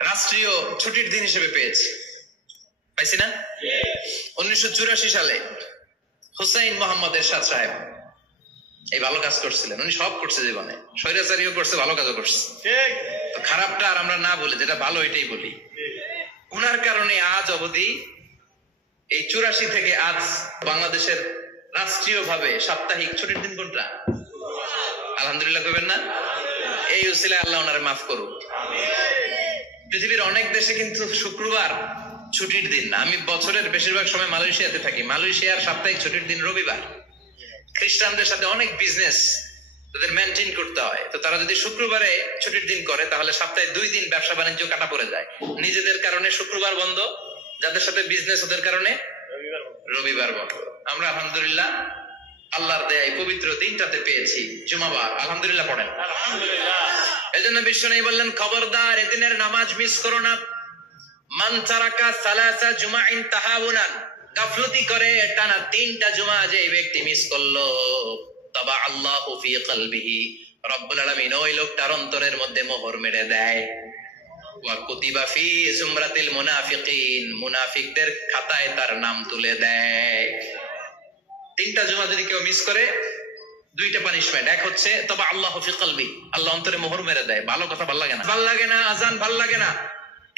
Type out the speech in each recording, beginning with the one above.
রাষ্ট্রীয় ছুটির দিন হিসেবে পেয়েছি, পাইছি না? 1984 সালে হুসাইন মোহাম্মদ এরশাদ সাহেব এই ভালো কাজ করছিলেন। উনি সব করছে জীবনে, স্বৈরাচারীও করছে, ভালো কাজও করছে। তো খারাপটা আর আমরা না বলি, যেটা ভালো এটাই বলি। উনার কারণে আজ অবধি এই 84 থেকে আজ বাংলাদেশের রাষ্ট্রীয় ভাবে সাপ্তাহিক ছুটির দিন কোনটা? আলহামদুলিল্লাহ কইবেন না? এই উসিলায় আল্লাহ ওনারে মাফ করুক। পৃথিবীর অনেক দেশে কিন্তু শুক্রবার ছুটির দিন না। আমি বছরের বেশিরভাগ সময় মালয়েশিয়াতে থাকি। মালয়েশিয়ার সাপ্তাহিক ছুটির দিন রবিবার। খ্রিস্টানদের সাথে অনেক বিজনেস তাদের মেনটেন করতে হয়, তো তারা যদি শুক্রবারে ছুটির দিন করে তাহলে সপ্তাহে 2 দিন ব্যবসা বাণিজ্য কাটা পড়ে যায়। নিজেদের কারণে শুক্রবার বন্ধ, যাদের সাথে বিজনেস ওদের কারণে রবিবার বন্ধ। আমরা আলহামদুলিল্লাহ আল্লাহর দেয় পবিত্র দিনটাতে পেয়েছি জুমাবার। আলহামদুলিল্লাহ পড়েন আলহামদুলিল্লাহ। এজন্য বিশ্বনবী বললেন, খবরদার এদিনের নামাজ মিস করো না। মান তারাকা সালাসা জুমাইন তাহাউনান, গাফলতি করে টানা 3টা জুমা যে ব্যক্তি মিস করলো, তাবা আল্লাহু ফি কলবিহি, রব্বুল আলামিন ওই লোকটার অন্তরের মধ্যে মোহর মেরে দেয়। ওয়া কুতিবা ফি জুমরাতিল মুনাফিকিন, মুনাফিকদের খাতায় তার নাম তুলে দেয়। 3টা জুমা যদি কেউ মিস করে, 2টা পানিশমেন্ট। এক হচ্ছে তবে আল্লাহ ফি কলবি, আল্লাহ অন্তরে মোহর মেরে দেয়। ভালো কথা ভাল লাগে না, ভাল লাগে না, আজান ভাল লাগে না,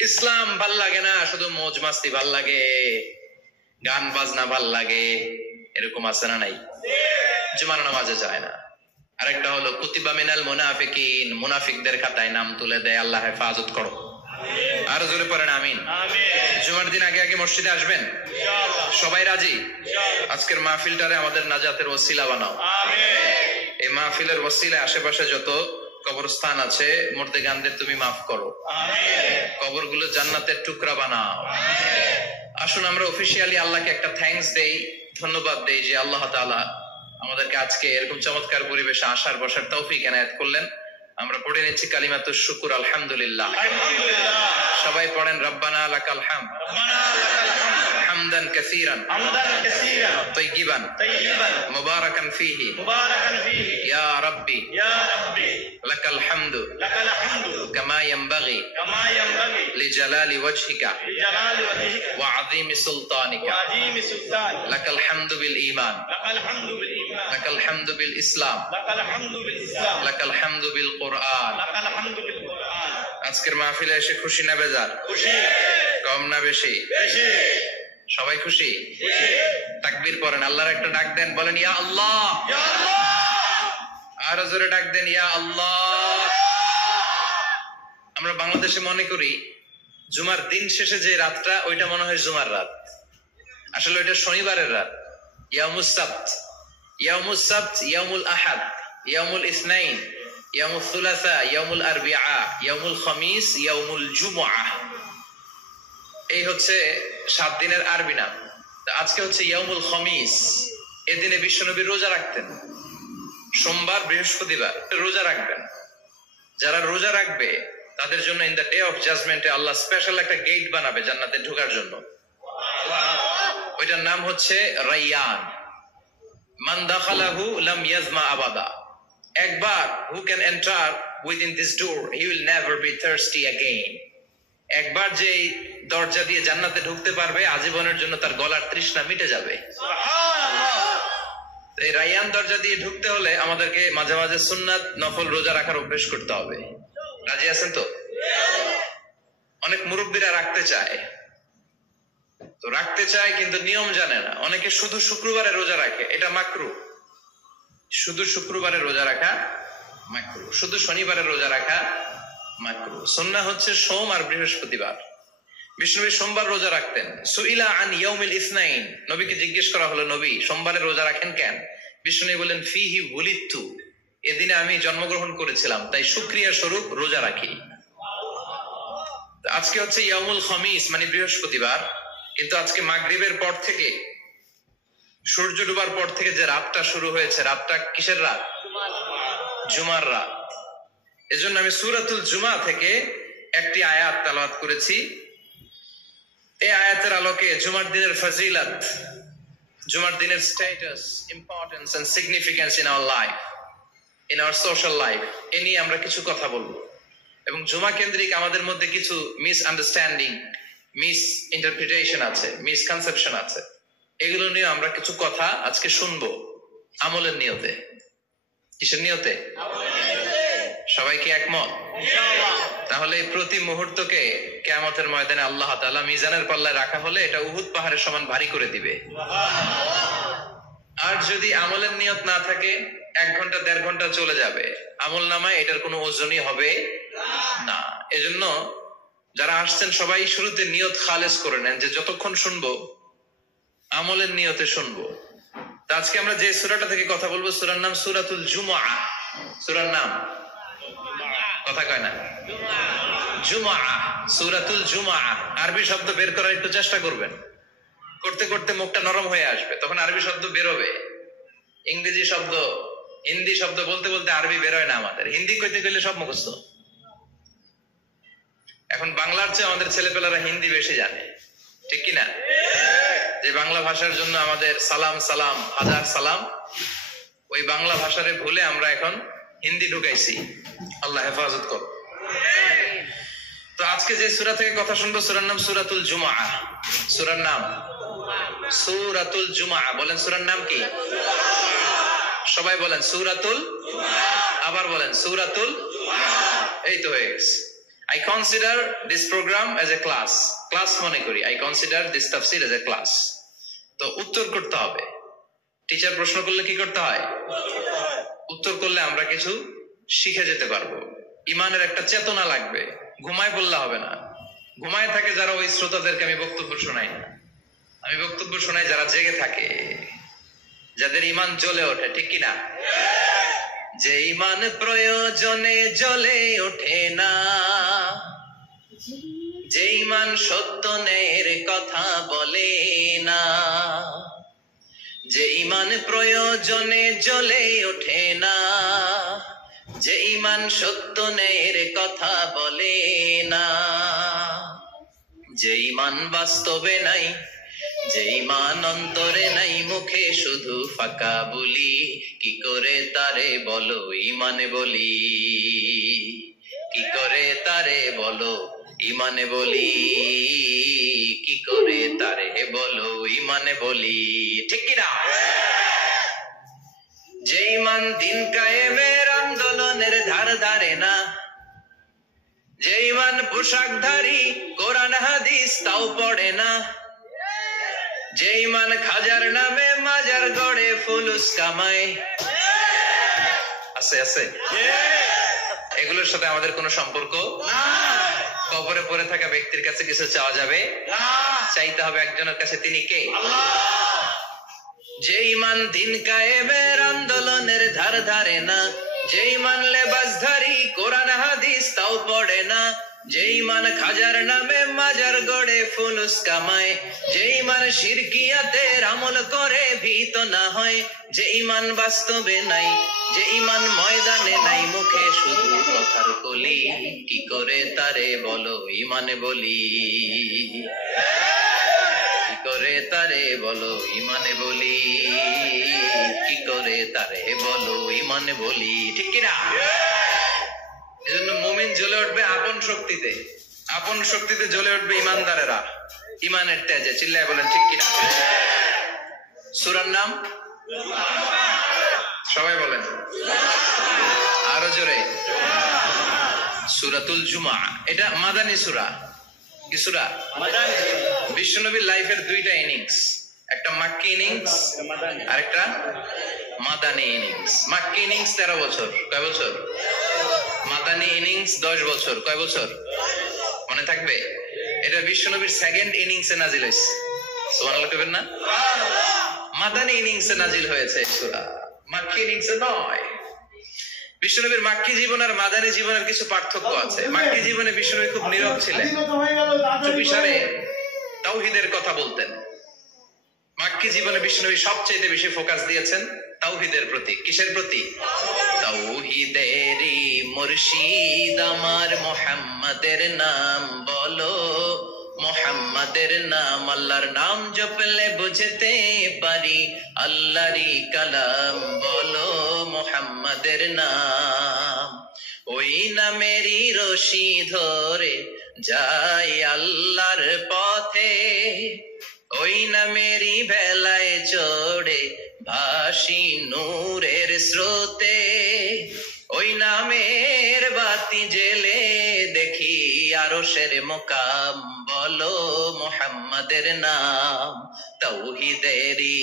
ইসলাম ভাল লাগে না, শুধু মৌজ মাস্তি ভাল লাগে, গান বাজনা ভাল লাগে, এরকম আছে না নাই? জুমার নামাজে যায় না। আরেকটা হলো কুতিবা মিনাল মুনাফিকিন, মুনাফিকদের খাতায় নাম তুলে দেয়। আল্লাহ হেফাজত করো। আরো জোরে পড়েন আমিন। জুমার দিন আগে আগে মসজিদে আসবেন সবাই, রাজি? আজকের মাহফিলটারে আমাদের নাজাতের ওসিলা বানাও। এই মাহফিলের ওসিলায় আশেপাশে যত কবরস্থান আছে, মুর্দেগানদের তুমি মাফ করো, কবরগুলো জান্নাতের টুকরা বানাও। আসুন আমরা অফিসিয়ালি আল্লাহকে একটা থ্যাঙ্কস দেই, ধন্যবাদ দেই যে আল্লাহ তাআলা আমাদেরকে আজকে এরকম চমৎকার পরিবেশে আসার বসার তৌফিক এনায়েত করলেন। আমরা পড়ে নিচ্ছি কালিমাতুশ শুকর, আলহামদুলিল্লাহ। সবাই পড়েন রব্বানা লাকাল হামদ, হামদান কাসীরান তাইয়িবান মুবারাকান ফীহি ইয়া রাব্বি লাকাল হামদু কামা ইয়ানবাগি লিজালালি ওয়াজহিকা ওয়া আযীমি সুলতানিকা। লাকাল হামদু বিল ঈমান, লাকাল হামদু বিল ইসলাম, লাকাল হামদু বিল কুরআন। আজকের মাহফিলে এসে খুশি না বেজার? খুশি। কম না বেশি? বেশি। সবাই খুশি? তাকবীর পড়েন, আল্লাহর একটা ডাক দেন, বলেন ইয়া আল্লাহ, ইয়া আল্লাহ। আরো জোরে ডাক দেন, ইয়া আল্লাহ। আমরা বাংলাদেশে মনে করি জুমার দিন শেষে যে রাতটা, ওইটা মনে হয় জুমার রাত। আসলে ওইটা শনিবারের রাত। ইয়াউমুস সাবত, ইয়াউমুস সাবত, ইয়াউমুল আহাদ, ইয়াউমুল ইসনাইন, ইয়াউমুল সুলাসা, ইয়াউমুল আরবিআ, ইয়াউমুল খামিস, ইয়াউমুল জুমআহ। এই হচ্ছে 7 দিনের আরবি নাম। আজকে হচ্ছে ইয়াউমুল খামিস। এদিনে বিশ্বনবী রোজা রাখতেন। সোমবার, বৃহস্পতিবার রোজা রাখবেন। যারা রোজা রাখবে তাদের জন্য ইন দ্য ডে অফ জাজমেন্টে আল্লাহ স্পেশাল একটা গেট বানাবে জান্নাতে ঢোকার জন্য। ওইটার নাম হচ্ছে রাইয়ান। মান দাখালাহু লাম ইয়াজমা আবাদা। একবার who can enter within this door he will never be thirsty again. একবার যে দরজা দিয়ে জান্নাতে ঢুকতে পারবে, আজীবনের জন্য তার গলার তৃষ্ণা মিটে যাবে। সুবহানাল্লাহ। এই রাইয়ান দরজা দিয়ে ঢুকতে হলে আমাদেরকে মাঝে মাঝে সুন্নাত নফল রোজা রাখার অভ্যাস করতে হবে। রাজি আছেন তো? অনেক মুরব্বীরা রাখতে চায়, তো রাখতে চায় কিন্তু নিয়ম জানে না। অনেকে শুধু শুক্রবারে রোজা রাখে, এটা মাকরু। শুধু শুক্রবারে রোজা রাখা মাকরু, শুধু শনিবারে রোজা রাখা মাকরু। সুন্নাহ হচ্ছে সোম আর বৃহস্পতিবার। বিষ্ণুনবী সোমবার রোজা রাখতেন। সুইলা আন ইয়াউমিল ইসনাইন, নবীকে জিজ্ঞেস করা হলো, নবী সোমবারে রোজা রাখেন কেন? বিষ্ণুনবী বলেন, ফিহি উলিদতু, এদিনে আমি জন্মগ্রহণ করেছিলাম, তাই শুকরিয়া স্বরূপ রোজা রাখি। আজকে হচ্ছে ইয়াউমুল খামিস মানে বৃহস্পতিবার, কিন্তু আজকে মাগরিবের পর থেকে, সূর্য ডুবার পর থেকে যে রাতটা শুরু হয়েছে, রাতটা কিসের রাত? জুমার রাত। এজন্য আমি সূরাতুল জুমা থেকে একটি আয়াত তেলাওয়াত করেছি। এই আয়াতের আলোকে জুমার দিনের ফজিলত, জুমার দিনের status, importance and significance in our life, in our social life, এ নিয়ে আমরা কিছু কথা বলবো। এবং জুমা কেন্দ্রিক আমাদের মধ্যে কিছু মিসআন্ডারস্ট্যান্ডিং, মিস ইন্টারপ্রিটেশন আছে, মিসকনসেপশন আছে। এগুলো নিয়ে আমরা কিছু কথা আজকে শুনবো আমলের নিয়তে। কিসের নিয়তে? সবাই কি একমত? তাহলে প্রতি মুহূর্তকে কিয়ামতের ময়দানে আল্লাহ তাআলা মিজানের পাল্লায় রাখা হলে এটা উহুদ পাহাড়ের সমান ভারী করে দিবে। আর যদি আমলের নিয়ত না থাকে 1 ঘন্টা 1.5 ঘন্টা চলে যাবে, আমল নামায় এটার কোনো ওজনই হবে না। এজন্য যারা আসছেন সবাই শুরুতে নিয়ত খালেস করে নেন যে যতক্ষণ শুনবো আমলের নিয়তে শুনবো। তো আজকে আমরা যে সূরাটা থেকে কথা বলবো সূরার নাম সূরাতুল জুমআহ। সূরার নাম কথা কয় না, জুমআহ, সূরাতুল জুমআহ। আরবি শব্দ বের করার একটু চেষ্টা করবেন, করতে করতে মুখটা নরম হয়ে আসবে, তখন আরবি শব্দ বেরোবে। ইংরেজি শব্দ, হিন্দি শব্দ বলতে বলতে আরবি বেরোয় না আমাদের। হিন্দি কইতে গেলে সব মুখস্থ। এখন বাংলার চেয়ে আমাদের ছেলেপেলারা হিন্দি বেশি জানে, ঠিক কিনা? যে বাংলা ভাষার জন্য আমাদের সালাম সালাম হাজার সালাম, ওই বাংলা ভাষারে ভুলে আমরা এখন হিন্দি ঢুকাইছি। আল্লাহ হেফাজত কর। তো আজকে যে সূরা থেকে কথা শুনবো সূরার নাম সূরাতুল জুমআহ। সূরার নাম সূরাতুল জুমআহ। বলেন সূরার নাম কি? সবাই বলেন সূরাতুল, আবার বলেন সূরাতুল। এই তো হয়ে গেছে। I consider this program as a class. Class মনে করি। I consider this tafsir as a class. তো উত্তর করতে হবে। টিচার প্রশ্ন করলে কি করতে হয়? উত্তর করলে আমরা কিছু শিখে যেতে পারবো। ইমানের একটা চেতনা লাগবে। ঘুমায় বললে হবে না। ঘুমায় থাকে যারা, ওই শ্রোতাদেরকে আমি বক্তব্য শোনাই না। আমি বক্তব্য শোনাই যারা জেগে থাকে, যাদের ইমান জ্বলে ওঠে, ঠিক কিনা? যে ইমান প্রয়োজনে জ্বলে ওঠে না, যে ইমান সত্য ন্যায়ের কথা বলে না, যে ইমান প্রয়োজনে জ্বলে ওঠে না, যে ইমান সত্য ন্যায়ের কথা বলে না, যে ইমান বাস্তবে নাই, যে ইমান অন্তরে নাই, মুখে শুধু ফাঁকা বলি, কি করে তারে বলো ইমানে বলি, কি করে তারে বলো ইমানে বলি, কি করে তারে বলো ইমানে বলি, ঠিক কিনা? যে ইমান দিন কায়েমের আন্দোলনের ধার ধারে না, যে ইমান পোশাকধারী কোরআন হাদিস তাও পড়ে না, যে ইমান খাজার নামে মাজার গড়ে ফুলুস কামায়, আছে আছে, এগুলোর সাথে আমাদের কোনো সম্পর্ক না। কবরে পড়ে থাকা ব্যক্তির কাছে কিছু চাওয়া যাবে না, চাইতে হবে একজনের কাছে, তিনি কে? যে ইমান দিন কায়েমের আন্দোলনের ধার ধারে না, যে ইমান লেবাসধারী কোরআন হাদিস তাও পড়ে না, যে ইমান খাজার নামে মাজার গড়ে ফুলুস কামায়, যে ইমান শিরকিয়াতের আমল করে ভীত না হয়, যে ইমান বাস্তবে নাই, যে ইমান ময়দানে নাই, মুখে শুধু কথার কলি, কি করে তারে বলো ইমানে বলি, কি করে তারে বলো ইমানে বলি, কি করে তারে বলো ইমানে বলি, ঠিক কিনা? এজন্য মুমিন জ্বলে উঠবে আপন শক্তিতে, আপন শক্তিতে জ্বলে উঠবে ইমানদারেরা ইমানের তেজে। চিল্লায় বলেন ঠিক কিনা? সূরার নাম সবাই বলেন আরো জোরে, সূরাতুল জুমআহ। এটা মাদানী সূরা। কি সূরা? মাদানী। বিশ্বনবীর লাইফের দুইটা ইনিংস, একটা মাক্কি ইনিংস আর একটা মাদানী ইনিংস। মাক্কি ইনিংস 13 বছর, কয় বছর? মাদানী ইনিংস 10 বছর, কয় বছর? মনে থাকবে? এটা বিশ্বনবীর সেকেন্ড ইনিংসে নাজিল হয়েছে। সুবহানাল্লাহ কইবেন না? মাদানী ইনিংসে নাজিল হয়েছে সূরা, মাক্কি ইনিংসে নয়। বিশ্বনবীর মাক্কি জীবন আর মাদানী জীবনের কিছু পার্থক্য আছে। মাক্কি জীবনে বিশ্বনবী খুব নীরব ছিলেন, চুপিসারে তাওহীদের কথা বলতেন। মাক্কি জীবনে বিশ্বনবী সবচেয়ে বেশি ফোকাস দিয়েছেন তাওহীদের প্রতি। কিসের প্রতি? তাওহীদেরই মুর্শিদ আমার মুহাম্মাদের নাম বলো, মুহাম্মাদের নাম, আল্লাহর নাম জপলে বুঝতে পারি, আল্লাহরই কালাম বলো মুহাম্মাদের নাম। ওই নামেরই রশি ধরে যাই আল্লাহর পথে, ওই নামেরই ভেলায় চড়ে ভাসি নূরের স্রোতে, ওই নামের বাতি জেলে দেখি আরশের মুকাম, বলো মুহাম্মাদের নাম। তাওহীদেরই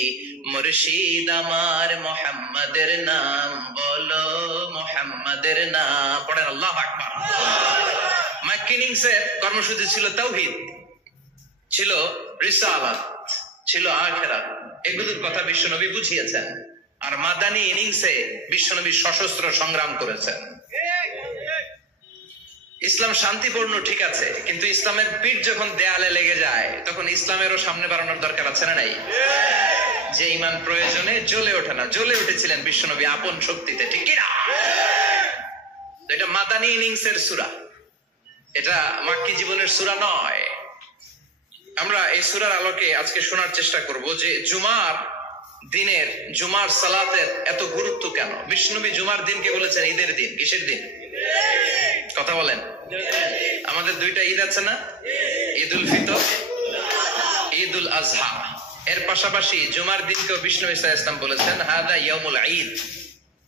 মুর্শিদ আমার মুহাম্মাদের নাম, বলো মুহাম্মাদের নাম। পড়েন আল্লাহু আকবার। মাইকিনিংসের কর্মসূচি ছিল তাওহীদ, ছিল রিসালাত, ছিল আখিরাত, এগুলোর কথা বিশ্বনবী বুঝিয়েছেন। আর মাদানী ইনিংসে বিশ্বনবী সশস্ত্র সংগ্রাম করেছেন। ইসলাম শান্তিপূর্ণ ঠিক আছে, কিন্তু ইসলামের পিঠ যখন দেয়ালে লেগে যায় তখন ইসলামেরও সামনে বাড়ানোর দরকার আছে না নাই? যে ঈমান প্রয়োজনে জ্বলে ওঠে না, জ্বলে উঠেছিলেন বিশ্বনবী আপন শক্তিতে, ঠিক কি না? এটা মাদানী ইনিংসের সূরা, এটা মাক্কি জীবনের সূরা নয়। আমরা এই সূরার আলোকে আজকে শোনার চেষ্টা করব যে জুমার দিনের, জুমার সালাতের এত গুরুত্ব কেন। বিশ্বনবী জুমার দিনকে বলেছেন ঈদের দিন। কিসের দিন? কথা বলেন। আমাদের দুইটা ঈদ আছে না, ঈদুল ফিতর, ঈদুল আজহা। এর পাশাপাশি জুমার দিনকেও বিষ্ণু ঈসা ইসলাম বলেছেন হাদা ইয়াউমুল ঈদ,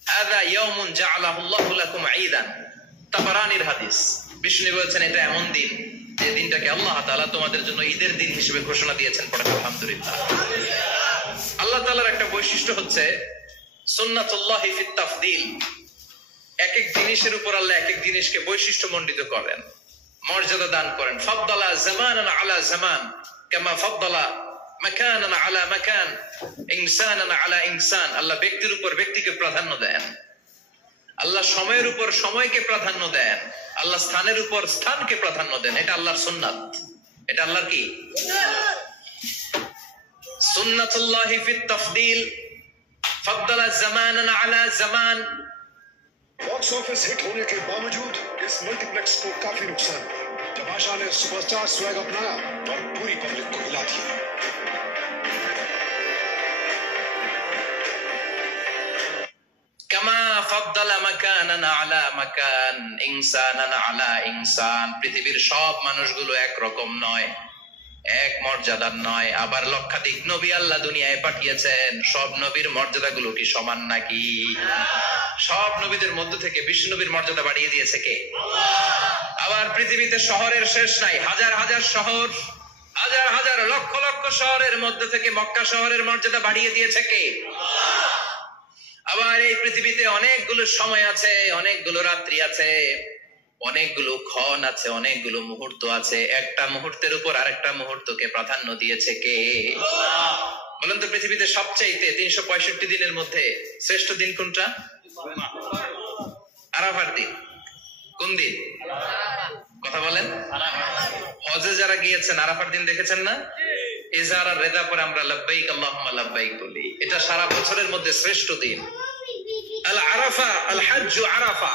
হাদা ইয়াউমুন জাআলাহুল্লাহু লাকুম ঈদান। তাবারানীর হাদিস। বিষ্ণু বলেছেন এটা এমন দিন যে দিনটাকে আল্লাহ তাআলা তোমাদের জন্য ঈদের দিন হিসেবে ঘোষণা দিয়েছেন। পড়েন আলহামদুলিল্লাহ। আল্লাহ তাআলার একটা বৈশিষ্ট্য হচ্ছে সুন্নাতুল্লাহি ফিত তাফদীল। এক এক জিনিসের উপর আল্লাহ এক এক জিনিসকে বৈশিষ্ট্যমণ্ডিত করেন, মর্যাদা দান করেন। ফাদ্দালা জামানান আলা জামান কামা ফাদ্দালা মাকানান আলা মাকান, ইনসানান আলা ইনসান। আল্লাহ ব্যক্তির উপর ব্যক্তিকে প্রাধান্য দেন, আল্লাহ সময়ের উপর সময়কে প্রাধান্য দেন, আল্লাহ স্থানের উপর স্থানকে প্রাধান্য দেন। এটা আল্লাহর সুন্নাত। এটা আল্লাহর কি? সুন্নাতুল্লাহি ফিত তাফদীল। ফাদ্দালা জামানান আলা জামান। बॉक्स ऑफिस हिट होने के बावजूद इस मल्टीप्लेक्स को काफी नुकसान। तमाशा ने सुपरस्टार स्वैग अपनाया और पूरी पब्लिक को हिला दिया। কামা ফাদ্দালা মাকানান আলা মাকান, ইনসানান আলা ইনসান। পৃথিবীর সব মানুষগুলো এক রকম নয়, এক মর্যাদার নয়। আবার লক্ষাধিক নবী আল্লাহ দুনিয়ায় পাঠিয়েছেন, সব নবীর মর্যাদাগুলো কি সমান নাকি? সব নবীদের মধ্য থেকে বিশ্ব নবীর মর্যাদা বাড়িয়ে দিয়েছে কে? আবার পৃথিবীতে শহরের শেষ নাই, হাজার হাজার শহর, হাজার হাজার লক্ষ লক্ষ শহরের মধ্য থেকে মক্কা শহরের মর্যাদা বাড়িয়ে দিয়েছে কে? আবার এই পৃথিবীতে অনেকগুলো সময় আছে, অনেকগুলো রাত্রি আছে, অনেকগুলো ক্ষণ আছে, অনেকগুলো মুহূর্ত আছে। একটা মুহূর্তের উপর আরেকটা মুহূর্তকে প্রাধান্য দিয়েছে কে? বলেন তো, পৃথিবীতে সবচাইতে 365 দিনের মধ্যে শ্রেষ্ঠ দিন কোনটা? আরাফার দিন। কোন দিন? কথা বলেন। হজে যারা গিয়েছেন আরাফার দিন দেখেছেন না? ইজার আর রেদা পরে আমরা লাব্বাইক আল্লাহুম্মা লাব্বাইক বলি। এটা সারা বছরের মধ্যে শ্রেষ্ঠ দিন। আল আরাফা, আল হজ্জ আরাফা।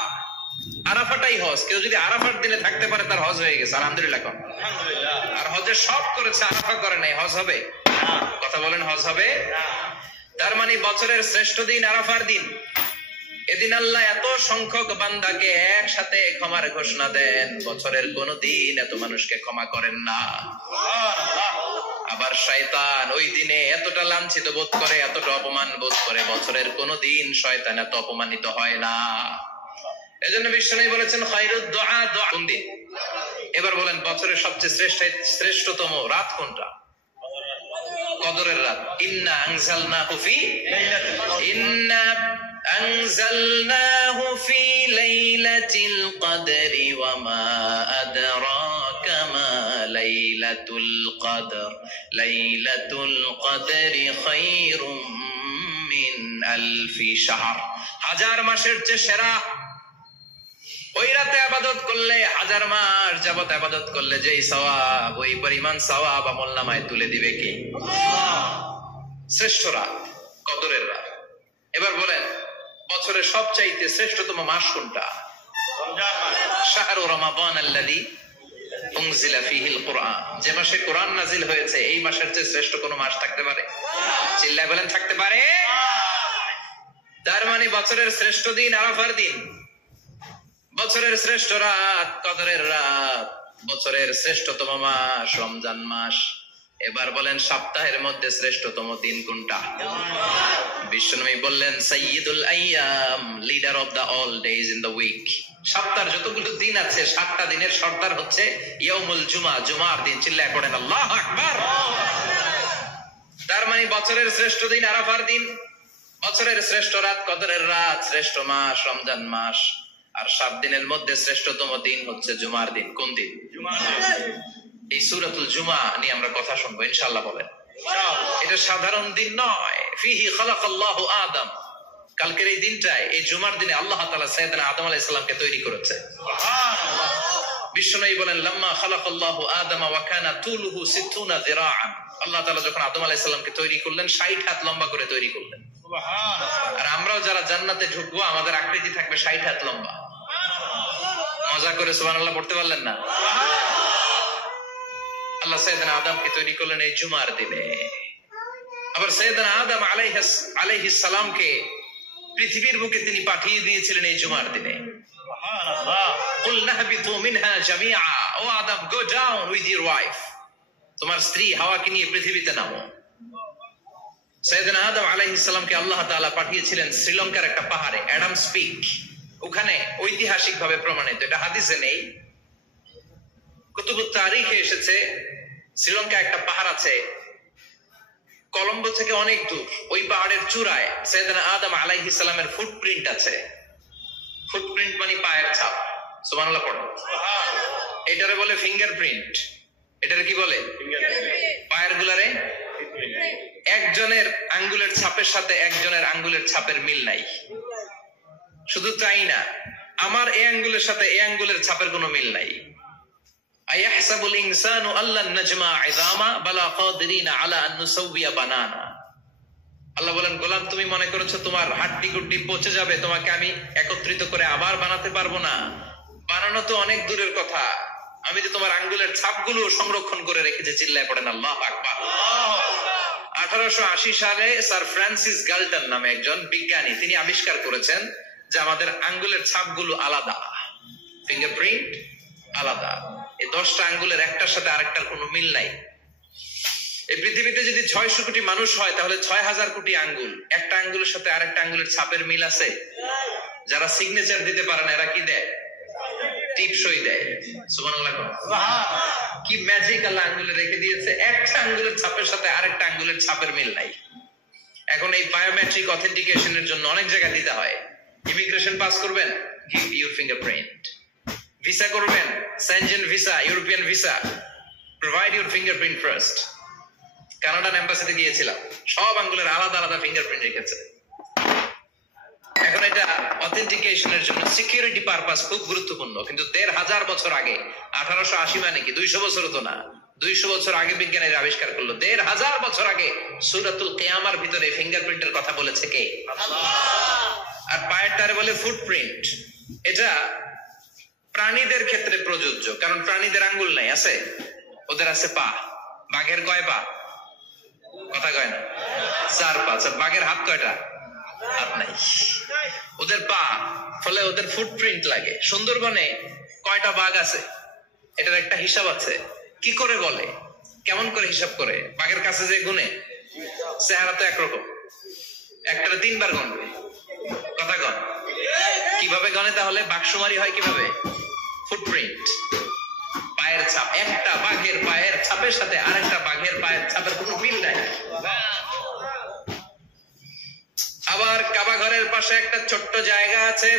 আরাফাটাই হজ। কেউ যদি আরাফার দিনে থাকতে পারে তার হজ হয়ে গেছে। আলহামদুলিল্লাহ। আর হজে সব করেছে, আরাফা করে নাই, হজ হবে? কথা বলেন, হজ হবে? তার মানে বছরের শ্রেষ্ঠ দিন আরাফার দিন। এদিন আল্লাহ এত সংখ্যক বান্দাকে একসাথে ক্ষমার ঘোষণা দেন, বছরের কোন দিন এত মানুষকে ক্ষমা করেন না। আবার শয়তান ওই দিনে এতটা লাঞ্ছিত বোধ করে, এতটা অপমান বোধ করে, বছরের কোন দিন শয়তান এত অপমানিত হয় না। এজন্য বিশ্বনবী বলেছেন খায়রুদ দুআ দুআ। কোন দিন? এবার বলেন বছরের সবচেয়ে শ্রেষ্ঠতম রাত কোনটা? কদরের রাত। ইন্না আনজালনাহু ফি লাইলাতিল কদরি ওয়া মা আদরাকা মা লাইলাতুল কদর। লাইলাতুল কদরি খায়রুম মিন আলফি শাহর। হাজার মাসের চেয়ে সেরা। ওই রাতে ইবাদত করলে, হাজার মাস যাবত ইবাদত করলে যেই সওয়াব, ওই পরিমাণ সওয়াব আমলনামায় তুলে দিবে কে? শ্রেষ্ঠ রাত, কদরের রাত। এবার বলেন বছরের সবচাইতে শ্রেষ্ঠতম মাস কোনটা? শাহরু রমাদান আল্লাযী উনজিলা ফীহিল কুরআন। যে মাসে কোরআন নাজিল হয়েছে, এই মাসের চেয়ে শ্রেষ্ঠ কোন মাস থাকতে পারে? চিল্লায় বলেন, থাকতে পারে? তার মানে বছরের শ্রেষ্ঠ দিন আরাফার দিন। বছরের শ্রেষ্ঠ রাত, কদরের রাত, বছরের শ্রেষ্ঠতম মাস রমজান মাস। এবার বলেন সপ্তাহের মধ্যে শ্রেষ্ঠতম দিন কোনটা? বিশ্বনবী বললেন সাইয়্যিদুল আইয়াম, leader of the all days in the week. সপ্তাহের যতগুলো দিন আছে 7টা দিনের সর্দার হচ্ছে ইয়াউমুল জুমা, জুমার দিন। চিল্লায় পড়েন আল্লাহু আকবার। তার মানে বছরের শ্রেষ্ঠ দিন আরাফার দিন, বছরের শ্রেষ্ঠ রাত কদরের রাত, শ্রেষ্ঠ মাস রমজান মাস, আর 7 দিনের মধ্যে শ্রেষ্ঠতম দিন হচ্ছে জুমার দিন। কোন দিন? জুমার দিন। এই সূরাতুল জুমা নিয়ে আমরা কথা শুনবো ইনশাআল্লাহ। বলেন এটা সাধারণ দিন নয়। ফিহি খালাকাল্লাহু আদম, কালকের এই দিনটায়, এই জুমার দিনে আল্লাহ তাআলা সাইয়েদনা আদম আলাইহিস সালামকে তৈরি করেছে। সুবহানাল্লাহ। বিশ্বনবী বলেন লাম্মা খালাকাল্লাহু আদম ওয়া কানা তুলুহু 60 যিরাআন, আল্লাহ তাআলা যখন আদম আলাইহিস সালামকে তৈরি করলেন 60 হাত লম্বা করে তৈরি করলেন। সুবহানাল্লাহ। আর আমরাও যারা জান্নাতে ঢুকবো আমাদের আকৃতি থাকবে 60 হাত লম্বা। মজা করে সুবহানাল্লাহ পড়তে পারলেন না? আল্লাহ সাইয়েদনা আদমকে তৈরি করলেন এই জুমার দিনে। আবার সাইয়েদনা আদম আলাইহিস সালামকে পৃথিবীর বুকে তিনি পাঠিয়ে দিয়েছিলেন এই জুমার দিনে। সুবহানাল্লাহ। কুল নাহবিতু মিনহা জামিআ, O Adam go down with your wife, তোমার স্ত্রী হাওয়াকে নিয়ে পৃথিবীতে নামো। সাইয়েদনা আদম আলাইহিস সালামকে আল্লাহ তাআলা পাঠিয়েছিলেন শ্রীলঙ্কার একটা পাহাড়ে, অ্যাডামস পিক। ওখানে ঐতিহাসিক ভাবে প্রমাণিত, এটা হাদিসে নেই, কুতুবুত তারিখে এসেছে। শ্রীলঙ্কা একটা পাহাড় আছে কলম্বো থেকে অনেক দূর, ওই পাহাড়ের চূড়ায় সাইয়েদনা আদম আলাইহিস সালামের ফুটপ্রিন্ট আছে। ফুটপ্রিন্ট মানে পায়ের ছাপ। সুবহানাল্লাহ পড়ো। এটারে বলে ফিঙ্গারপ্রিন্ট। এটারে কি বলে? পায়ের গুলারে একজনের আঙ্গুলের ছাপের সাথে একজনের আঙ্গুলের ছাপের মিল নাই। শুধু তাই না, আমার এই আঙ্গুলের সাথে এই আঙ্গুলের ছাপের কোনো মিল নাই। আয়াহসাবুল ইনসানু আল্লান নাজমা ইযামা বালা কাদিরিনা আলা আন নুসাউবিয়া বানানা। আল্লাহ বলেন গোলাম, তুমি মনে করেছো তোমার হাড্ডি গুড্ডি পচে যাবে, তোমাকে আমি একত্রিত করে আবার বানাতে পারবো না? বানানো তো অনেক দূরের কথা, আমি তো তোমার আঙ্গুলের ছাপগুলো সংরক্ষণ করে রেখেছি। চিল্লায় পড়েন আল্লাহু আকবার। 1880 সালে স্যার ফ্রান্সিস গাল্টন নামে একজন বিজ্ঞানী, তিনি আবিষ্কার করেছেন যে আমাদের আঙ্গুলের ছাপগুলো আলাদা, ফিঙ্গারপ্রিন্ট আলাদা। এই 10টা আঙ্গুলের একটার সাথে আরেকটার কোনো মিল নাই। এই পৃথিবীতে যদি 600 কোটি মানুষ হয় তাহলে 6000 কোটি আঙ্গুল, একটা আঙ্গুলের সাথে আরেকটা আঙ্গুলের ছাপের মিল আছে? যারা সিগনেচার দিতে পারে না এরা কি দেয়? টিপসই দেয়। সুবহানাল্লাহ। কি ম্যাজিক আল্লাহ আঙ্গুলে রেখে দিয়েছে, একটা আঙ্গুলের ছাপের সাথে আরেকটা আঙ্গুলের ছাপের মিল নাই। এখন এই বায়োমেট্রিক অথেন্টিকেশনের জন্য অনেক জায়গায় দিতে হয়। ইমিগ্রেশন পাস করবেন, গিভ ইউর ফিঙ্গারপ্রিন্ট। ভিসা করবেন, Shenzhen visa, European visa, provide your fingerprint first. কানাডার এম্বাসিতে গিয়েছিলাম, সব আঙ্গুলের আলাদা আলাদা ফিঙ্গারপ্রিন্ট রেখেছে। এখন এটা অথেন্টিকেশনের জন্য সিকিউরিটি পারপাস খুব গুরুত্বপূর্ণ। কিন্তু 1500 বছর আগে, 1880 মানে কি 200 বছর তো না, 200 বছর আগে বিজ্ঞানীরা আবিষ্কার করলো। 1500 বছর আগে সূরাতুল কিয়ামার ভিতরে ফিঙ্গারপ্রিন্টের কথা বলেছে কে? আল্লাহ। আর পায়েরটারে বলে ফুটপ্রিন্ট। এটা প্রাণীদের ক্ষেত্রে প্রযোজ্য, কারণ প্রাণীদের আঙ্গুল নাই, আছে? ওদের আছে পা। বাঘের কয় পা? কথা কয় না, 4 পা। বাঘের হাত কয়টা? হাত নাই, ওদের পা। ফলে ওদের ফুটপ্রিন্ট লাগে। সুন্দরবনে কয়টা বাঘ আছে এটার একটা হিসাব আছে। কি করে বলে, কেমন করে হিসাব করে? বাঘের কাছে যে গুনে, চেহারা তো একরকম, একটা 3 বার গণবে। কথা কন, কিভাবে গনে তাহলে? বাঘসুমারি হয় কিভাবে? ফুটপ্রিন্ট, পায়ের ছাপ। একটা বাঘের পায়ের ছাপের সাথে আরেকটা বাঘের পায়ের ছাপের কোনো মিল নাই। আবার কাবা ঘরের পাশে একটা ছোট্ট জায়গা আছে,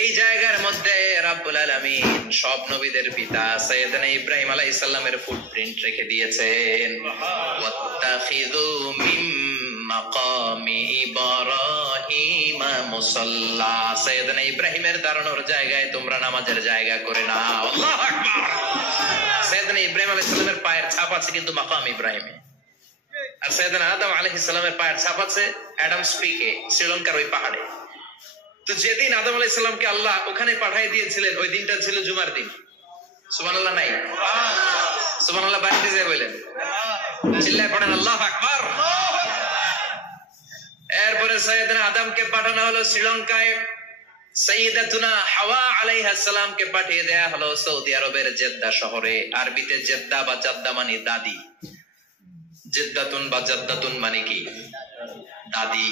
এই জায়গার মধ্যে রাব্বুল আলামিন সব নবীদের পিতা সাইয়েদনা ইব্রাহিম আলাইহিস সালামের ফুটপ্রিন্ট রেখে দিয়েছেন। ওয়াত্তাখিযু মিন মাকামি ইব্রাহিম মুসাল্লা, সাইয়েদনা ইব্রাহিমের দাঁড়ানোর জায়গায় তোমরা নামাজের জায়গা করে নাও। আল্লাহু আকবার। সাইয়েদনা ইব্রাহিম আলাইহিস সালামের পায়ের ছাপ আছে কিন্তু মাকাম ইব্রাহিমে। আর সাইয়েদনা আদম আলাইহিস সালামের পায়ের ছাপ আছে অ্যাডামস পিকে, শ্রীলঙ্কার ওই পাহাড়ে। তো যেদিন আদম আলাইহিস সালামকে আল্লাহ ওখানে পাঠিয়ে দিয়েছিলেন ওই দিনটা ছিল জুমার দিন। সুবহানাল্লাহ নাই? সুবহানাল্লাহ বাড়িতে যায় বলেন, চিল্লায় পড়েন আল্লাহু আকবার। এরপরে সাইয়েদনা আদমকে পাঠানো হলো শ্রীলঙ্কায়। সাইয়্যিদাতুনা হাওয়া আলাইহিস সালামকে পাঠিয়ে দেয়া হলো সৌদি আরবের জেদ্দা শহরে। আরবিতে জেদ্দা বা জাদ্দা মানে দাদি, জেদ্দাতুন বা জাদ্দাতুন মানে কি দাদি।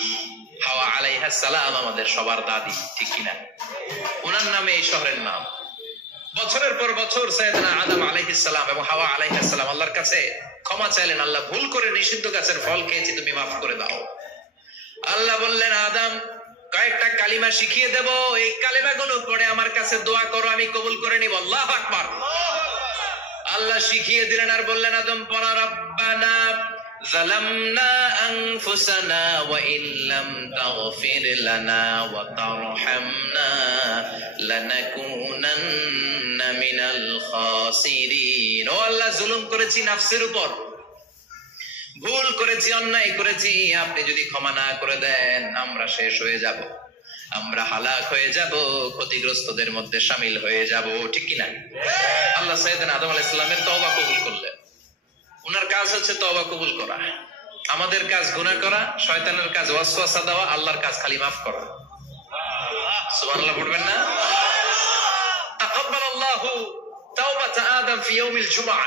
হাওয়া আলাইহিস সালাম আমাদের সবার দাদি, ঠিক কিনা? ওনার নামে এই শহরের নাম। বছরের পর বছর সাইয়েদনা আদম আলাইহিস সালাম এবং হাওয়া আলাইহিস সালাম আল্লাহর কাছে ক্ষমা চাইলেন, আল্লাহ ভুল করে নিষিদ্ধ গাছের ফল খেয়েছি, তুমি মাফ করে দাও। আল্লাহ বললেন, আদম কয়েকটা কালিমা শিখিয়ে দেব, এই কালিমাগুলো পড়ে আমার কাছে দোয়া করো, আমি কবুল করে নিব। আল্লাহু আকবার। আল্লাহ শিখিয়ে দিলেন আর বললেন, আদম পড়া, রব্বানা যালামনা আনফুসানা ওয়া ইল্লাম তাগফির লানা ওয়া তারহামনা লানাকুনান্না মিনাল খাসিরিন। ও আল্লাহ, জুলুম করেছি নাফসের উপর, ভুল করেছি, অন্যায় করেছি, আপনি যদি ক্ষমা না করে দেন আমরা শেষ হয়ে যাব, আমরা হালাক হয়ে যাব, ক্ষতিগ্রস্তদের মধ্যে শামিল হয়ে যাব, ঠিক কিনা? আল্লাহ সাইয়েদনা আদম আলাইহিস সালামের তওবা কবুল করলেন। ওনার কাজ হচ্ছে তওবা কবুল করা, আমাদের কাজ গুনাহ করা, শয়তানের কাজ ওয়াসওয়াসা দেওয়া, আল্লাহর কাজ খালি মাফ করা। সুবহানাল্লাহ পড়বেন না? তাকাব্বালাল্লাহু তাওবাতা আদম ফি ইয়াউমিল জুমআহ।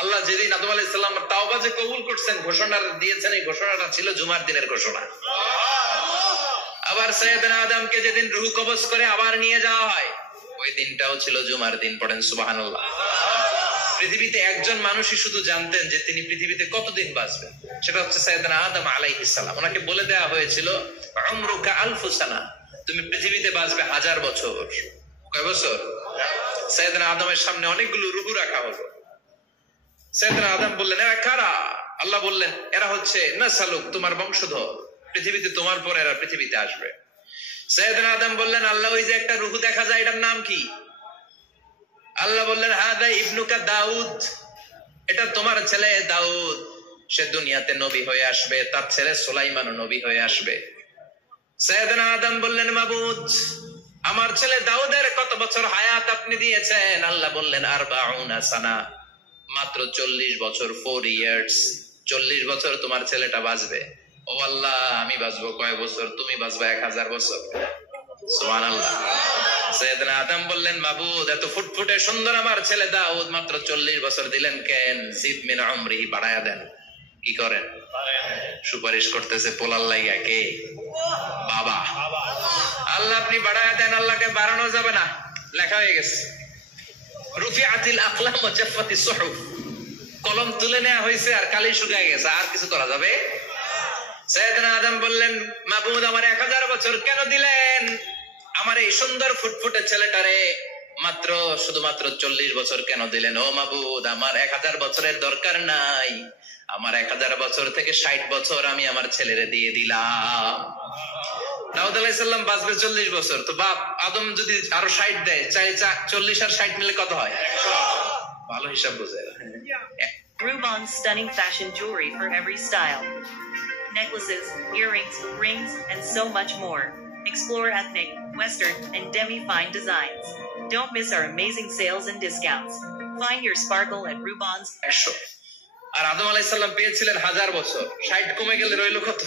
আল্লাহ যেদিন আদম আলাইহিস সালামের তাওবা যে কবুল করছেন, ঘোষণা দিয়েছেন, এই ঘোষণাটা ছিল জুমার দিনের ঘোষণা। আবার সাইয়েদনা আদমকে যেদিন রূহ কবজ করে আবার নিয়ে যাওয়া হয়, ওই দিনটাও ছিল জুমার দিন। পড়েন সুবহানাল্লাহ। পৃথিবীতে একজন মানুষই শুধু জানতেন যে তিনি পৃথিবীতে কতদিন বাঁচবেন, সেটা হচ্ছে সাইয়েদনা আদম আলাইহিস সালাম। ওনাকে বলে দেওয়া হয়েছিল, উমরুকা আলফু সানা, তুমি পৃথিবীতে বাঁচবে 1000 বছর। কয় বছর? সাইয়েদনা আদমের সামনে অনেকগুলো রূহ রাখা হলো। সাইয়েদনা আদম বললেন, এরা কারা? আল্লাহ বললেন, এরা হচ্ছে নাসালুক, তোমার বংশধর, পৃথিবীতে তোমার পর এরা পৃথিবীতে আসবে। সাইয়েদনা আদম বললেন, আল্লাহ ওই যে একটা রূহ দেখা যায়, এটার নাম কি? আল্লাহ বললেন, হাদা ইবনুকা দাউদ, এটা তোমার ছেলে দাউদ, সে দুনিয়াতে নবী হয়ে আসবে, তার ছেলে সুলাইমানও নবী হয়ে আসবে। সাইয়েদনা আদম বললেন, মাবুদ আমার ছেলে দাউদের কত বছর হায়াত আপনি দিয়েছেন? আল্লাহ বললেন, 40 সানা, মাত্র 40 বছর, 4 ইয়ার্স, 40 বছর তোমার ছেলেটা বাঁচবে। ও আল্লাহ, আমি বাঁচবো কয় বছর? তুমি বাঁচবা 1000 বছর। সুবহানাল্লাহ। সাইয়েদনা আদম বললেন, মাবুদ এত ফুটফুটে সুন্দর আমার ছেলে দাউদ মাত্র 40 বছর দিলেন কেন? জিদ মিন উমরিহি, বাড়ায়া দেন। কি করেন? সুপারিশ করতেছে পোলার লাইগা কে? বাবা। আল্লাহ আপনি বাড়ায়া দেন। আল্লাহকে বাড়ানো যাবে না, লেখা হয়ে গেছে। রুফিআতিল আকলাম ওয়া জাফফাতিস সুহুফ, কলম তুলে নেওয়া হয়েছে আর কালি শুকিয়ে গেছে, আর কিছু করা যাবে? সাইয়েদনা আদম বললেন, মাবুদ আমার 1000 বছর কেন দিলেন? আমার এই সুন্দর ফুটফুটে ছেলেটারে মাত্র শুধুমাত্র 40 বছর কেন দিলেন? ও মাবুদ, আমার 1000 বছরের দরকার নাই, আমার 1000 বছর থেকে 60 বছর আমি আমার ছেলেরে দিয়ে দিলাম। দাউদ আলাইহিস সালাম বাঁচবে 40 বছর, তো বাপ আদম যদি আরো 60 দেয়, 40 আর 60 মিলে কত হয়? ভালো হিসাব বোঝে। Rubon's stunning fashion jewelry for every style. Necklaces, earrings, rings, and so much more. Explore ethnic, Western, and demi-fine designs. Don't miss our amazing sales and discounts. Find your sparkle at Rubon's. 100 আর আদম আলাইহিস সালাম পেয়েছিলেন 1000 বছর, 60 কমে গেলে রইল কত?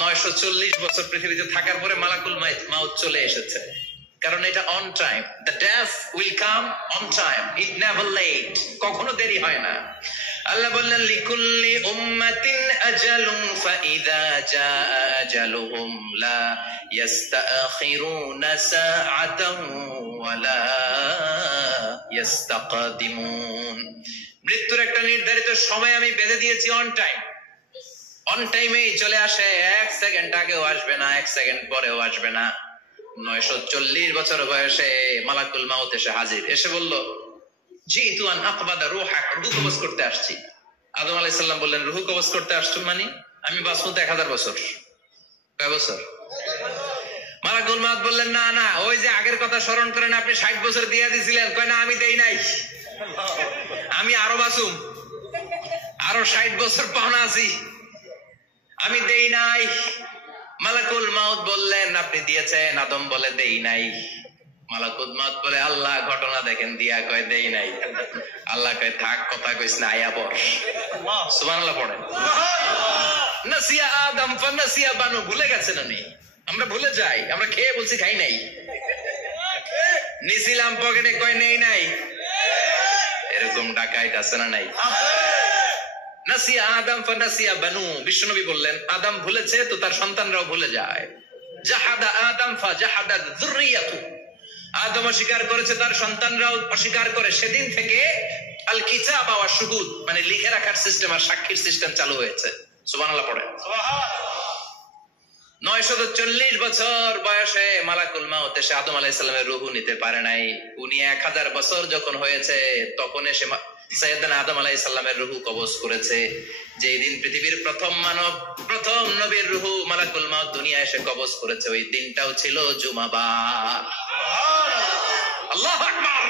940 বছর পৃথিবীতে থাকার পরে মালাকুল মাউত চলে এসেছে। কারণ এটা on time, the death will come on time, it never late, কখনো দেরি হয় না। আল্লাহ বললেন, লিকুল্লি উম্মাতিন আজালুন ফাইযা জাআ আজালুহুম লা ইস্তাখিরুনা সাআতান ওয়া লা ইস্তাকদিমুন। মৃত্যুর একটা নির্ধারিত সময় আমি বেঁধে দিয়েছি, অন টাইম, অন টাইমেই চলে আসে, 1 সেকেন্ড আগেও আসবে না, 1 সেকেন্ড পরেও আসবে না। 940 বছর বয়সে মালাকুল মাউত এসে হাজির, এসে বলল, জিতু আন আকবাদা রূহাক, রূহ কবজ করতে আসছি। আদম আলাইহিস সালাম বললেন, রূহ কবজ করতে আসছো মানে? আমি বাঁচবো 1000 বছর। কয় বছর? মালাকুল মাউত বললেন, না না, ওই যে আগের কথা স্মরণ করেন, আপনি 60 বছর দিয়ে দিয়েছিলেন। কয় না, আমি দেই নাই, আমি আরো বাঁচুম, আরো 60 বছর পাওনা আছি, আমি দেই নাই। মালাকুল মাউত বললেন, আপনি দিয়েছেন। আদম বলে, দেই নাই। মালাকুল মাউত বলে, আল্লাহ ঘটনা দেখেন, দিয়া কয় দেই নাই। আল্লাহ কয়, থাক, কথা কইস না, আয়া বস। সুবহানাল্লাহ পড়েন। নাসিয়া আদম ফানাসিয়া বানু, ভুলে গেছেন উনি। আমরা ভুলে যাই, আমরা খেয়ে বলছি খাই নাই, নিছিলাম পকেটে কয় নেই নাই। এরকম ডাকাইত আছে না নাই? নাসিয়া আদম ফানাসিয়া বানু, বিশ্বনবী বললেন আদম ভুলেছে তো তার সন্তানরাও ভুলে যায়। জাহাদা আদম ফাজাহাদা যুররিয়াতু, আদম অস্বীকার করেছে তার সন্তানরাও অস্বীকার করে। সেদিন থেকে আল কিতাব ওয়া শুহুদ, মানে লিখে রাখার সিস্টেম আর সাক্ষীর সিস্টেম চালু হয়েছে। সুবহানাল্লাহ পড়েন। 940 বছর বয়সে মালাকুল মাউত এসে আদম আলাইহিস সালামের রূহ নিতে পারে নাই। উনি 1000 বছর যখন হয়েছে তখন এসে সাইয়েদনা আদম আলাইহিস সালামের রূহ কবজ করেছে। যেই দিন পৃথিবীর প্রথম মানব, প্রথম নবীর রূহ মালাকুল মাউত দুনিয়া এসে কবজ করেছে, ওই দিনটাও ছিল জুমাবার। আল্লাহু আকবার।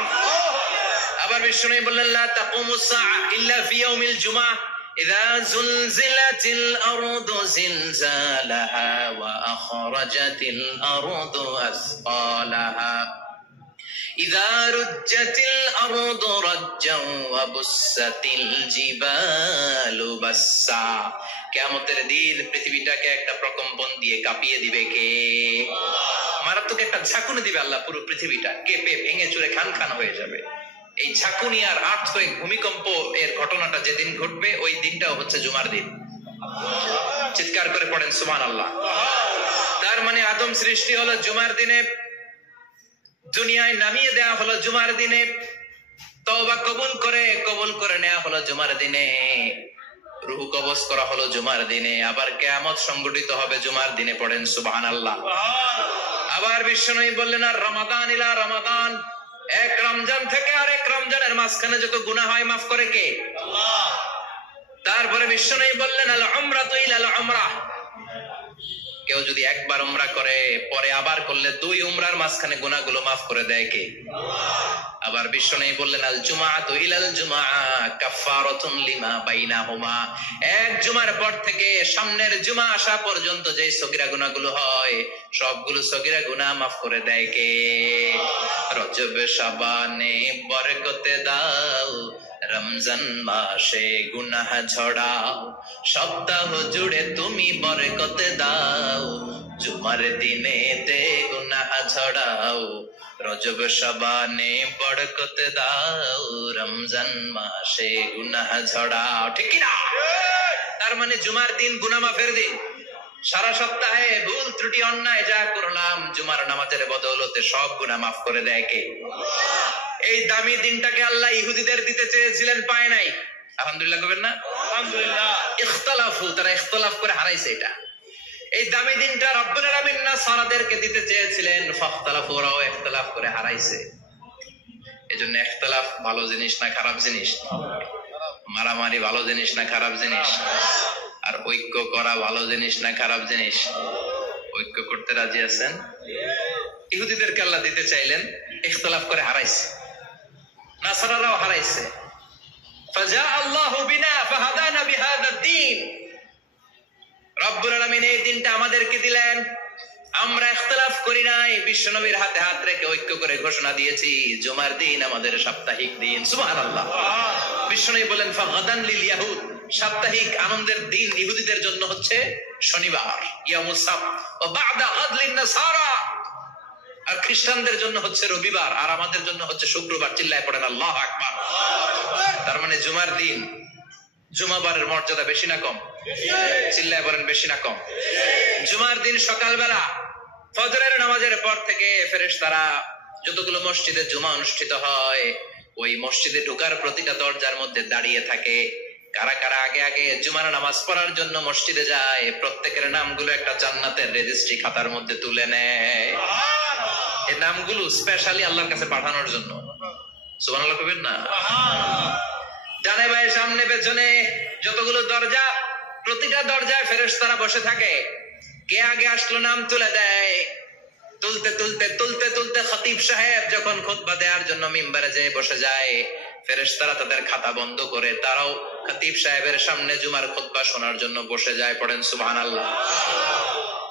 আবার বিশ্বনবী বললেন লা তাকুমুস সাআ ইল্লা ফি ইয়াউমিল জুমআহ ইযা যুলজিলাতিল আরদু জিলজালাহা ওয়া আখরাজাতিল আরদু আসকালাহা ইযা রুজ্জাতিল আরদু রাজ্জান ওয়া বুসাতিল জিবালু বাসসা। কিয়ামতের দিন পৃথিবীটাকে একটা প্রকম্পন দিয়ে কাঁপিয়ে দিবে কে? মারাত্মক একটা ঝাঁকুনি দিবে আল্লাহ, পুরো পৃথিবীটা কেঁপে ভেঙে চুরে খান খান হয়ে যাবে। এই ঝাঁকুনি আর আর্থকুয়েক, ভূমিকম্প এর ঘটনাটা যেদিন ঘটবে ওই দিনটাও হচ্ছে জুমার দিন। চিৎকার করে পড়েন সুবহানাল্লাহ। তার মানে আদম সৃষ্টি হলো জুমার দিনে, দুনিয়ায় নামিয়ে দেয়া হলো জুমার দিনে, তওবা কবুল করে নেওয়া হলো জুমার দিনে, রূহ কবজ করা হলো জুমার দিনে, আবার কিয়ামত সংগঠিত হবে জুমার দিনে। পড়েন সুবহানাল্লাহ। আবার বিশ্বনবী বললেন আর রমাদান ইলা রমাদান, এক রমজান থেকে আরেক রমজানের মাঝখানে যত গুনাহ হয় মাফ করে কে? আল্লাহ। তারপরে বিশ্বনবী বললেন আল উমরাতু ইলাল উমরাহ, কেউ যদি একবার উমরা করে পরে আবার করলে 2 উমরার মাঝখানে গুনাহগুলো মাফ করে দেয় কে? আল্লাহ। আবার বিশ্বনবী বললেন আল জুমআতু ইলাল জুমআহ কাফারাতুন লিমা বাইনাহুমা, এক জুমার পর থেকে সামনের জুমা আসা পর্যন্ত যে সগীরা গুনাহগুলো হয় সবগুলো সগীরা গুনাহ মাফ করে দেয় কে? রজব শাবানে বরকতে দাও, রমজান মাসে গুনাহ ঝড়াও, সপ্তাহ জুড়ে তুমি বরকতে দাও, জুমার দিনেতে গুনাহ ঝড়াও, রজব শাবানে বরকতে দাও, রমজান মাসে গুনাহ ঝড়াও। ঠিক কি না? তার মানে জুমার দিন গুনাহ মাফের দিন। সারা সপ্তাহে ভুল ত্রুটি অন্যায় যা করলাম জুমার নামাজের বদৌলতে সব গুনাহ মাফ করে দেয় কে? আল্লাহ। এই দামি দিনটাকে আল্লাহ ইহুদিদের দিতে চেয়েছিলেন, পায় নাই। আলহামদুলিল্লাহ কবেন না? আলহামদুলিল্লাহ। ইখতিলাফু, তারা ইখতিলাফ করে হারাইছে এটা। এই দামি দিনটা রব্বুল আলামিন নাসারাদেরকে দিতে চেয়েছিলেন, ফাখতালাফু, ওরাও ইখতিলাফ করে হারাইছে। এজন্য ইখতিলাফ ভালো জিনিস না খারাপ জিনিস? মারামারি ভালো জিনিস না খারাপ জিনিস? আর ঐক্য করা ভালো জিনিস না খারাপ জিনিস? ঐক্য করতে রাজি আছেন? ইহুদিদেরকে আল্লাহ দিতে চাইলেন, ইখতিলাফ করে হারাইছে। নাসারারাও হারাইছে। ফাজা আল্লাহু বিনা ফাহাদানা বিহাদা দ্বীন, রব্বুল আলামিন এই দিনটা আমাদেরকে দিলেন, আমরা ইখতিলাফ করি নাই, বিশ্বনবীর হাতে হাত রেখে ঐক্য করে ঘোষণা দিয়েছি জুমার দিন আমাদের সাপ্তাহিক দিন। সুবহানাল্লাহ। বিশ্বনবী বলেন ফাগাদান লিল ইয়াহুদ, সাপ্তাহিক আনন্দের দিন ইহুদিদের জন্য হচ্ছে শনিবার, ইয়ামুস সাbt, ওয়া বা'দা গাদ লিন নাসারা, আর খ্রিস্টানদের জন্য হচ্ছে রবিবার, আর আমাদের জন্য হচ্ছে শুক্রবার। চিল্লায় পড়েন আল্লাহু আকবার। তার মানে জুমার দিন, জুমাবারের মর্যাদা বেশি না কম? চিল্লায় বলেন বেশি না কম? জুমার দিন সকালবেলা ফজরের নামাজের পর থেকে ফেরেশতারা যতগুলো মসজিদে জুমা অনুষ্ঠিত হয় ওই মসজিদে ঢোকার প্রতিটা দরজার মধ্যে দাঁড়িয়ে থাকে। কারা কারা আগে আগে জুমার নামাজ পড়ার জন্য মসজিদে যায় প্রত্যেকের নামগুলো একটা জান্নাতের রেজিস্ট্রি খাতার মধ্যে তুলে নেয়। এই নামগুলো স্পেশালি আল্লাহর কাছে পাঠানোর জন্য। সুবহানাল্লাহ কইবেন না? ডানে বায়ে সামনে পেছনে যতগুলো দরজা, প্রতিটা দরজায় ফেরেশতারা বসে থাকে। কে আগে আসলো নাম তুলে দেয়। তুলতে তুলতে তুলতে তুলতে খতিব সাহেব যখন খুতবা দেওয়ার জন্য মিম্বারে যেয়ে বসে যায়, ফেরেশতারা তাদের খাতা বন্ধ করে তারাও খতিব সাহেবের সামনে জুমার খুতবা শোনার জন্য বসে যায়। পড়েন সুবহানাল্লাহ।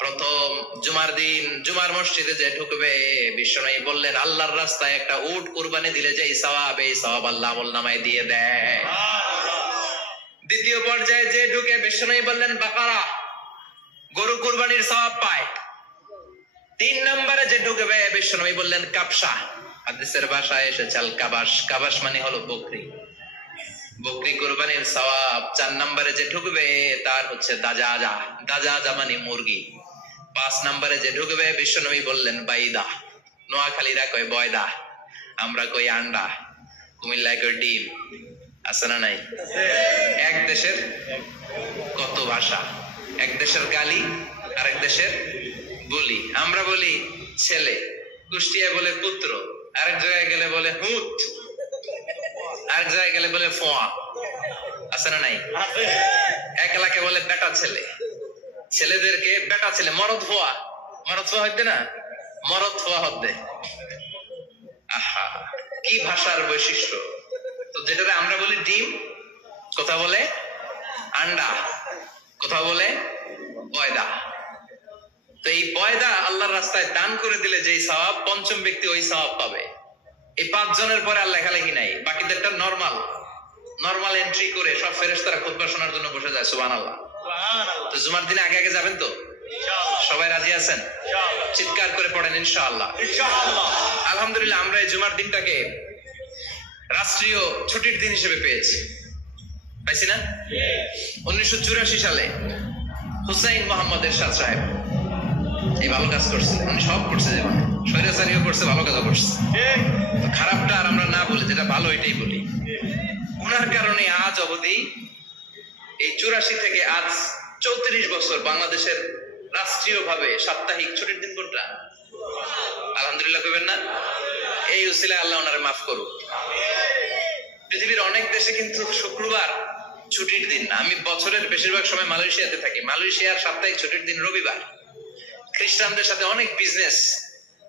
প্রথম জুমার দিন জুমার মসজিদে যে ঢুকবে, বিশ্বনবী বললেন আল্লাহর রাস্তায় একটা উট কুরবানি দিলে যে সওয়াব, এই সওয়াব আল্লাহ আমলনামায় দিয়ে দেয়। দ্বিতীয় পর্যায়ে যে ঢুকে, বিশ্বনবী বললেন বাকারা, গরু কুরবানির সওয়াব পায়। 3 নম্বরে যে ঢুকবে বিশ্বনবী বললেন কাবসা। হাদিসের ভাষায় এসেছে আল কাবাস। কাবাস মানে হলো বকরি, বকরি কুরবানির সওয়াব। 4 নম্বরে যে ঢুকবে তার হচ্ছে দাজাজা। দাজাজা মানে মুরগি। 5 নম্বরে যে ঢুকবে বিশ্বনবী বললেন বাইদা। নোয়াখালীরা কয় বয়দা, আমরা কই আন্ডা, কুমিল্লায় কই ডিম। আছে না নাই? এক দেশের কত ভাষা, এক দেশের গালি আরেক দেশের বলি। আমরা বলি ছেলে, কুষ্টিয়া বলে পুত্র, আরেক জায়গায় গেলে বলে হুত, আরেক জায়গায় গেলে বলে ফোয়া। আছে না নাই? এক এলাকায় বলে বেটা ছেলে, ছেলেদেরকে বেটা ছেলে। মরদ ফোয়া, মরদ ফোয়া হইতে না, মরদ ফোয়া হতে। আহা, কি ভাষার বৈশিষ্ট্য! তো যেটা আমরা বলি ডিম, কথা বলে আন্ডা, কথা বলে বয়দা। তো এই বয়দা আল্লাহর রাস্তায় দান করে দিলে যেই সওয়াব, পঞ্চম ব্যক্তি ওই সওয়াব পাবে। এই 5 জনের পরে আর লেখালেখি নাই, বাকিদেরটা নরমাল এন্ট্রি করে সব ফেরেশতারা খুতবা শোনার জন্য বসে যায়। সুবহানাল্লাহ। তো জুমার দিনে আগে আগে যাবেন তো? সবাই রাজি আছেন? চিৎকার করে পড়েন ইনশাআল্লাহ। আলহামদুলিল্লাহ, আমরা এই জুমার দিনটাকে রাষ্ট্রীয় ছুটির দিন হিসেবে পেয়েছি, পাইছি না? 1984 সালে হুসাইন মোহাম্মদ এরশাদ সাহেব এই ভালো কাজ করছে। উনি সব করছে জীবনে, স্বৈরাচারীও করছে, ভালো কাজও করছে। তো খারাপটা আর আমরা না বলি, যেটা ভালো এটাই বলি। উনার কারণে আজ অবধি এই 84 থেকে আজ 34 বছর বাংলাদেশের রাষ্ট্রীয় ভাবে সাপ্তাহিক ছুটির দিন কোনটা? আলহামদুলিল্লাহ কইবেন না? এই উসিলায় আল্লাহ ওনারে মাফ করুক। পৃথিবীর অনেক দেশে কিন্তু শুক্রবার ছুটির দিন না। আমি বছরের বেশিরভাগ সময় মালয়েশিয়াতে থাকি। মালয়েশিয়ার সাপ্তাহিক ছুটির দিন রবিবার। খ্রিস্টানদের সাথে অনেক বিজনেস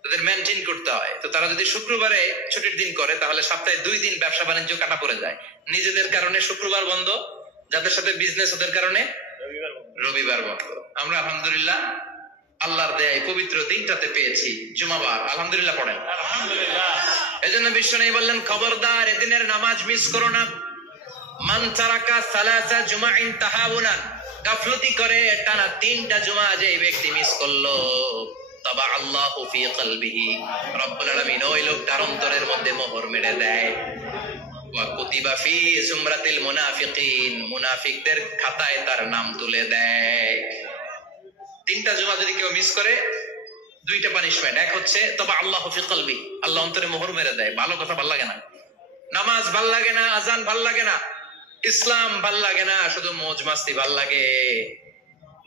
তাদের মেনটেন করতে হয়। তো তারা যদি শুক্রবারে ছুটির দিন করে তাহলে সপ্তাহে 2 দিন ব্যবসা বাণিজ্য কাটা পড়ে যায়। নিজেদের কারণে শুক্রবার বন্ধ, যাদের সাথে বিজনেস ওদের কারণে রবিবার বন্ধ। আমরা আলহামদুলিল্লাহ আল্লাহর দয়ায় পবিত্র দিনটাতে পেয়েছি, জুমাবার। আলহামদুলিল্লাহ পড়েন আলহামদুলিল্লাহ। এজন্য বিশ্বনবী বললেন, খবরদার এদিনের নামাজ মিস করো না। মান তারাকা সালাসা জুমাইন তাহাউনান, গাফলতি করে টানা 3টা জুমা যে ব্যক্তি মিস করলো, তাবা আল্লাহু ফি কলবিহি, রব্বুল আলামিন ওই লোকটার অন্তরের মধ্যে মোহর মেরে দেয়। ওয়া কুতিবা ফি জুমরাতিল মুনাফিকিন, মুনাফিকদের খাতায় তার নাম তুলে দেয়। 3টা জুমা যদি কেউ মিস করে, 2টা পানিশমেন্ট। এক হচ্ছে তাবা আল্লাহু ফি কলবি, আল্লাহ অন্তরে মোহর মেরে দেয়। ভালো কথা ভাল লাগে না, নামাজ ভাল লাগে না, আজান ভাল লাগে না, ইসলাম ভাল লাগে না, শুধু মौज মাস্তি ভাল লাগে,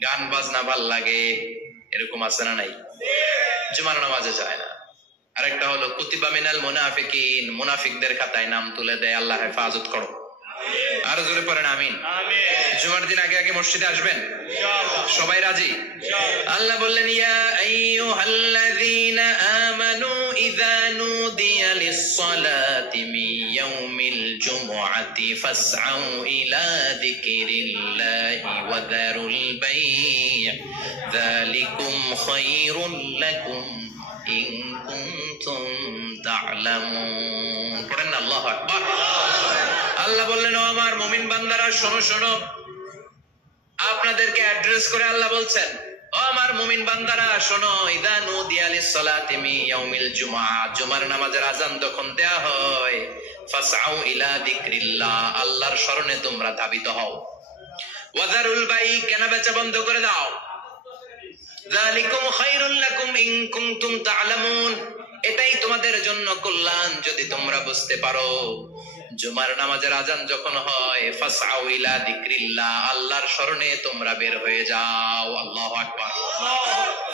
গান বাজনা ভাল লাগে। এরকম আছে না নাই? জুমার নামাজে যায় না। আরেকটা হলো কুতিবা মিনাল মুনাফিকিন, মুনাফিকদের খাতায় নাম তুলে দেয়। আল্লাহ হেফাজত করো। আরো জোরে পড়েন আমিন। জুমার দিন আগে আগে মসজিদে আসবেন সবাই? রাজি? আল্লাহ বললেন, ইয়া আইয়ুহাল্লাযীনা আমানু ইযা নুদিয়া লিস-সালাতি মিন ইয়াউমিল জুমআতি ফাসআউ ইলা যিকরিল্লাহি ওয়া যারুল বাই', যালিকুম খায়রুল লাকুম ইন কুনতুম তা'লামুন। পড়েন না আল্লাহু আকবার। আল্লাহ বললেন, ও আমার মুমিন বান্দারা শোনো শোনো। আপনাদেরকে অ্যাড্রেস করে আল্লাহ বলছেন, ও আমার মুমিন বান্দারা শোনো, ইযা নুদিয়া লিস-সালাতি মিন ইয়াউমিল জুমআ, জুমার নামাজের আযান যখন দেয়া হয়, ফাসআউ ইলা যিকরিল্লাহ, আল্লাহর স্মরণে তোমরা ধাবিত হও। ওয়া যারুল বাই', কেনা বেচা বন্ধ করে দাও। যালিকুম খায়রুল লাকুম ইন কুনতুম তা'লামুন, এটাই তোমাদের জন্য কল্যাণ যদি তোমরা বুঝতে পারো। জুমার নামাজের আযান যখন হয়, ফাসআউ ইলা যিকরিল্লাহ, আল্লাহর স্মরণে তোমরা বের হয়ে যাও। আল্লাহু আকবার।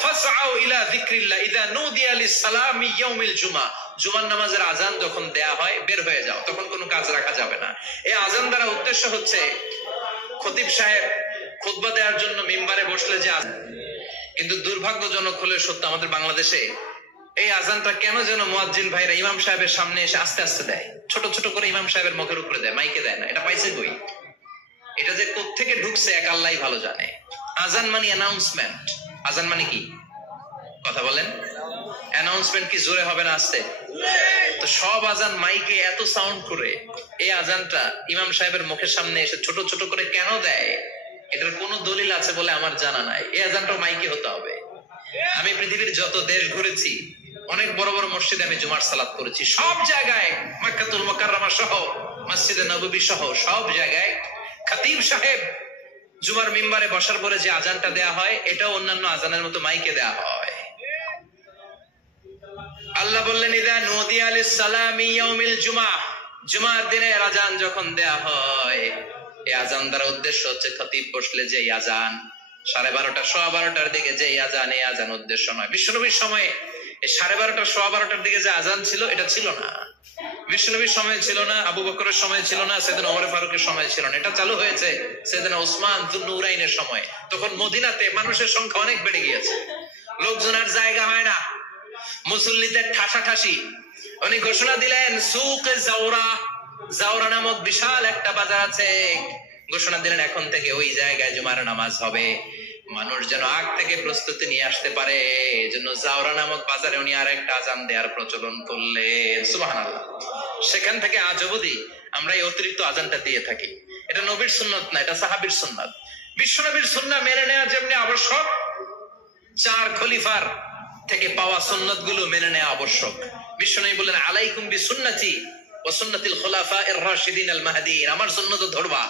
ফাসআউ ইলা যিকরিল্লাহ ইযা নুদিয়া লিস-সালামি ইয়াউমিল জুমআ, জুমার নামাজের আযান যখন দেয়া হয় বের হয়ে যাও, তখন কোনো কাজ রাখা যাবে না। এই আযান দ্বারা উদ্দেশ্য হচ্ছে খতিব সাহেব খুতবা দেওয়ার জন্য মিম্বারে বসলে যে আযান, কিন্তু দুর্ভাগ্যজনক হলে সত্য আমাদের বাংলাদেশে এই আযানটা কেন যেন মুয়াজ্জিন ভাইরা ইমাম সাহেবের সামনে এসে আস্তে আস্তে দেয়, ছোট ছোট করে ইমাম সাহেবের মুখের উপরে দেয়, মাইকে দেয় না। এটা পাইছে কই? এটা যে কোত্থেকে ঢুকছে এক আল্লাহই ভালো জানে। আযান মানে অ্যানাউন্সমেন্ট। আযান মানে কি? কথা বলেন। অ্যানাউন্সমেন্ট কি জোরে হবে না আস্তে? তো সব আযান মাইকে এত সাউন্ড করে, এই আযানটা ইমাম সাহেবের মুখের সামনে এসে ছোট ছোট করে কেন দেয়? এটার কোনো দলিল আছে বলে আমার জানা নাই। এই আযানটা মাইকে হতে হবে। আমি পৃথিবীর যত দেশ ঘুরেছি, অনেক বড় বড় মসজিদে আমি জুমার সালাত করেছি। সব জায়গায় মক্কাতুল মুকাররমা সহ, মসজিদে নববী সহ সব জায়গায় খতিব সাহেব জুমার মিম্বারে বসার পরে যে আজানটা দেয়া হয়, এটাও অন্যান্য আজানের মতো মাইকে দেয়া হয়। আল্লাহ বললেন, ইদা নুদিয়া লিস-সালামি ইয়াউমিল জুমআহ, জুমার দিনের আজান যখন দেয়া হয়, এই আজান দ্বারা উদ্দেশ্য হচ্ছে খতিব বসলে যে আজান 12:30 12:15 দিকে যে আজান, এই আজান উদ্দেশ্য নয়। বিশ্বনবীর সময়ে এই 12:30 12:15 দিকে যে আজান ছিল, এটা ছিল না। বিশ্বনবীর সময় ছিল না, আবু বকরের সময় ছিল না, সাইয়েদনা ওমর ফারুকের সময় ছিল না। এটা চালু হয়েছে সাইয়েদনা উসমান যুন্নুরাইনের সময়। তখন মদিনাতে মানুষের সংখ্যা অনেক বেড়ে গিয়েছে, লোকজন আর জায়গা হয় না, মুসল্লিদের ঠাসাঠাসি। উনি ঘোষণা দিলেন, সুকে জাওরা, জাওরা নামক বিশাল একটা বাজার আছে, ঘোষণা দিলেন এখন থেকে ওই জায়গায় জুমার নামাজ হবে। মানুষ যেন আগ থেকে প্রস্তুতি নিয়ে আসতে পারে, এজন্য জাওরা নামক বাজারে উনি আর একটা আজান দেওয়ার প্রচলন করলেন। সুবহানাল্লাহ। সেখান থেকে আজ অবধি আমরা এই অতিরিক্ত আজানটা দিয়ে থাকি। এটা নবীর সুন্নত না, এটা সাহাবীর সুন্নত। বিশ্বনবীর সুন্নাহ মেনে নেওয়া যেমনি আবশ্যক, 4 খলিফার থেকে পাওয়া সুন্নাত গুলো মেনে নেওয়া আবশ্যক। বিশ্বনবী বললেন, আলাইকুম বিসুন্নতি ওয়া সুন্নাতিল খুলাফায়ে রাশিদিন আল মাহদিয়িন, আমার সুন্নাত ধরবা।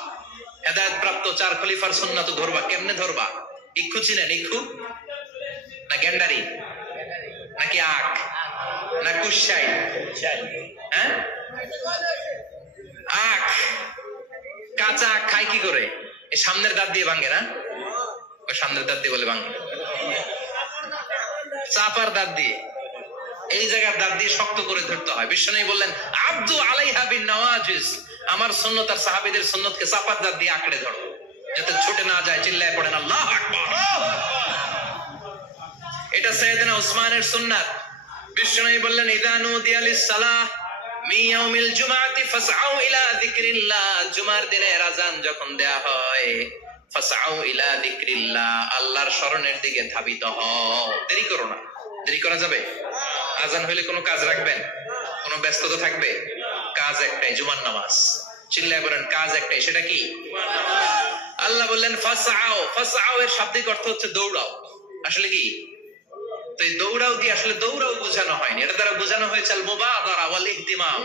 হেদায়েত প্রাপ্ত 4 খলিফার সুন্নাত ধরবা। কেমনে ধরবা? ইক্ষু চিনেন? ইক্ষু না গেন্ডারি নাকি আখ না কুশাই? হ্যাঁ, আখ। কাঁচা আখ খাই কি করে? এই সামনের দাঁত দিয়ে ভাঙে না? ওই সামনের দাঁত দিয়ে বলে ভাঙে, চাপার দাঁত দিয়ে, এই জায়গার দাঁত দিয়ে শক্ত করে ধরতে হয়। বিশ্বনবী বললেন, আব্দু আলাইহা বিন নওয়াজিস, আমার সুন্নাত আর সাহাবীদের সুন্নাতকে চাপার দাঁত দিয়ে আঁকড়ে ধরো, যাতে ছুটে না যায়। চিল্লায় পড়েন আল্লাহু আকবার। এটা সাইয়েদনা উসমানের সুন্নাত। বিশ্বনবী বললেন, ইযা নুদিয়া লিস-সালাহ মিন ইয়াউমিল জুমআতি ফাসআউ ইলা যিকরিল্লাহ, জুমার দিনের আযান যখন দেয়া হয়, ফাসআউ ইলা যিকরিল্লাহ, আল্লাহর স্মরণের দিকে ধাবিত হও। দেরি করো না। দেরি করা যাবে? আযান হইলে কোনো কাজ রাখবেন? কোনো ব্যস্ততা থাকবে? কাজ একটাই, জুমার নামাজ। চিল্লায় বলেন, কাজ একটাই, সেটা কি? আল্লাহ বললেন ফাসআউ, ফাসআউ এর শাব্দিক অর্থ হচ্ছে দৌড়াও। আসলে কি? তো এই দৌড়াও দিয়ে আসলে দৌড়াও বোঝানো হয়নি, এটা দ্বারা বোঝানো হয়েছে আল মুবাদারা ওয়াল ইহতিমাম,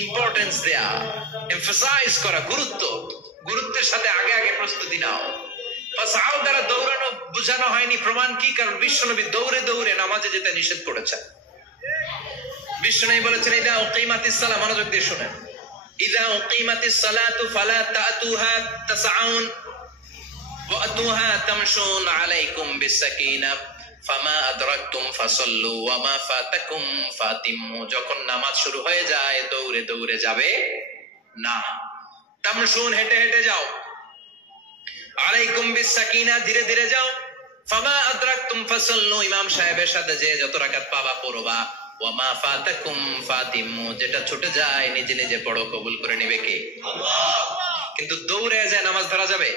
ইম্পর্টেন্স দেয়া, এমফাসাইজ করা, গুরুত্ব, গুরুত্বের সাথে আগে আগে প্রস্তুতি নাও। ফাসআউ দ্বারা দৌড়ানো বোঝানো হয়নি। প্রমাণ কি? কারণ বিশ্বনবী দৌড়ে দৌড়ে নামাজে যেতে নিষেধ করেছেন। বিশ্বনবী বলেছেন, ইদা উকিমাতিস সালাহ, মনোযোগ দিয়ে শুনেন, ইদা উকিমাতিস সালাতু ফালা তাতুহা তাসআউন ওয়া আতুহা তামশুন আলাইকুম বিসাকিনা ফামা আদরাকতুম ফাসাল্লু ওয়া মা ফাতাকুম ফাতিমু, যখন নামাজ শুরু হয়ে যায় দৌড়ে দৌড়ে যাবে না, তামশুন হেঁটে হেঁটে যাও, আলাইকুম বিসাকিনা ধীরে ধীরে যাও, ফামা আদরাকতুম ফাসাল্লু ইমাম সাহেবের সাথে যে যত রাকাত পাবা পড়বা, ওয়া মা ফাতাকুম ফাতিমু যেটা ছুটে যায় নিজে নিজে পড়ো, কবুল করে নেবে কে? আল্লাহ। কিন্তু দৌড়ে যায় নামাজ ধরা যাবে?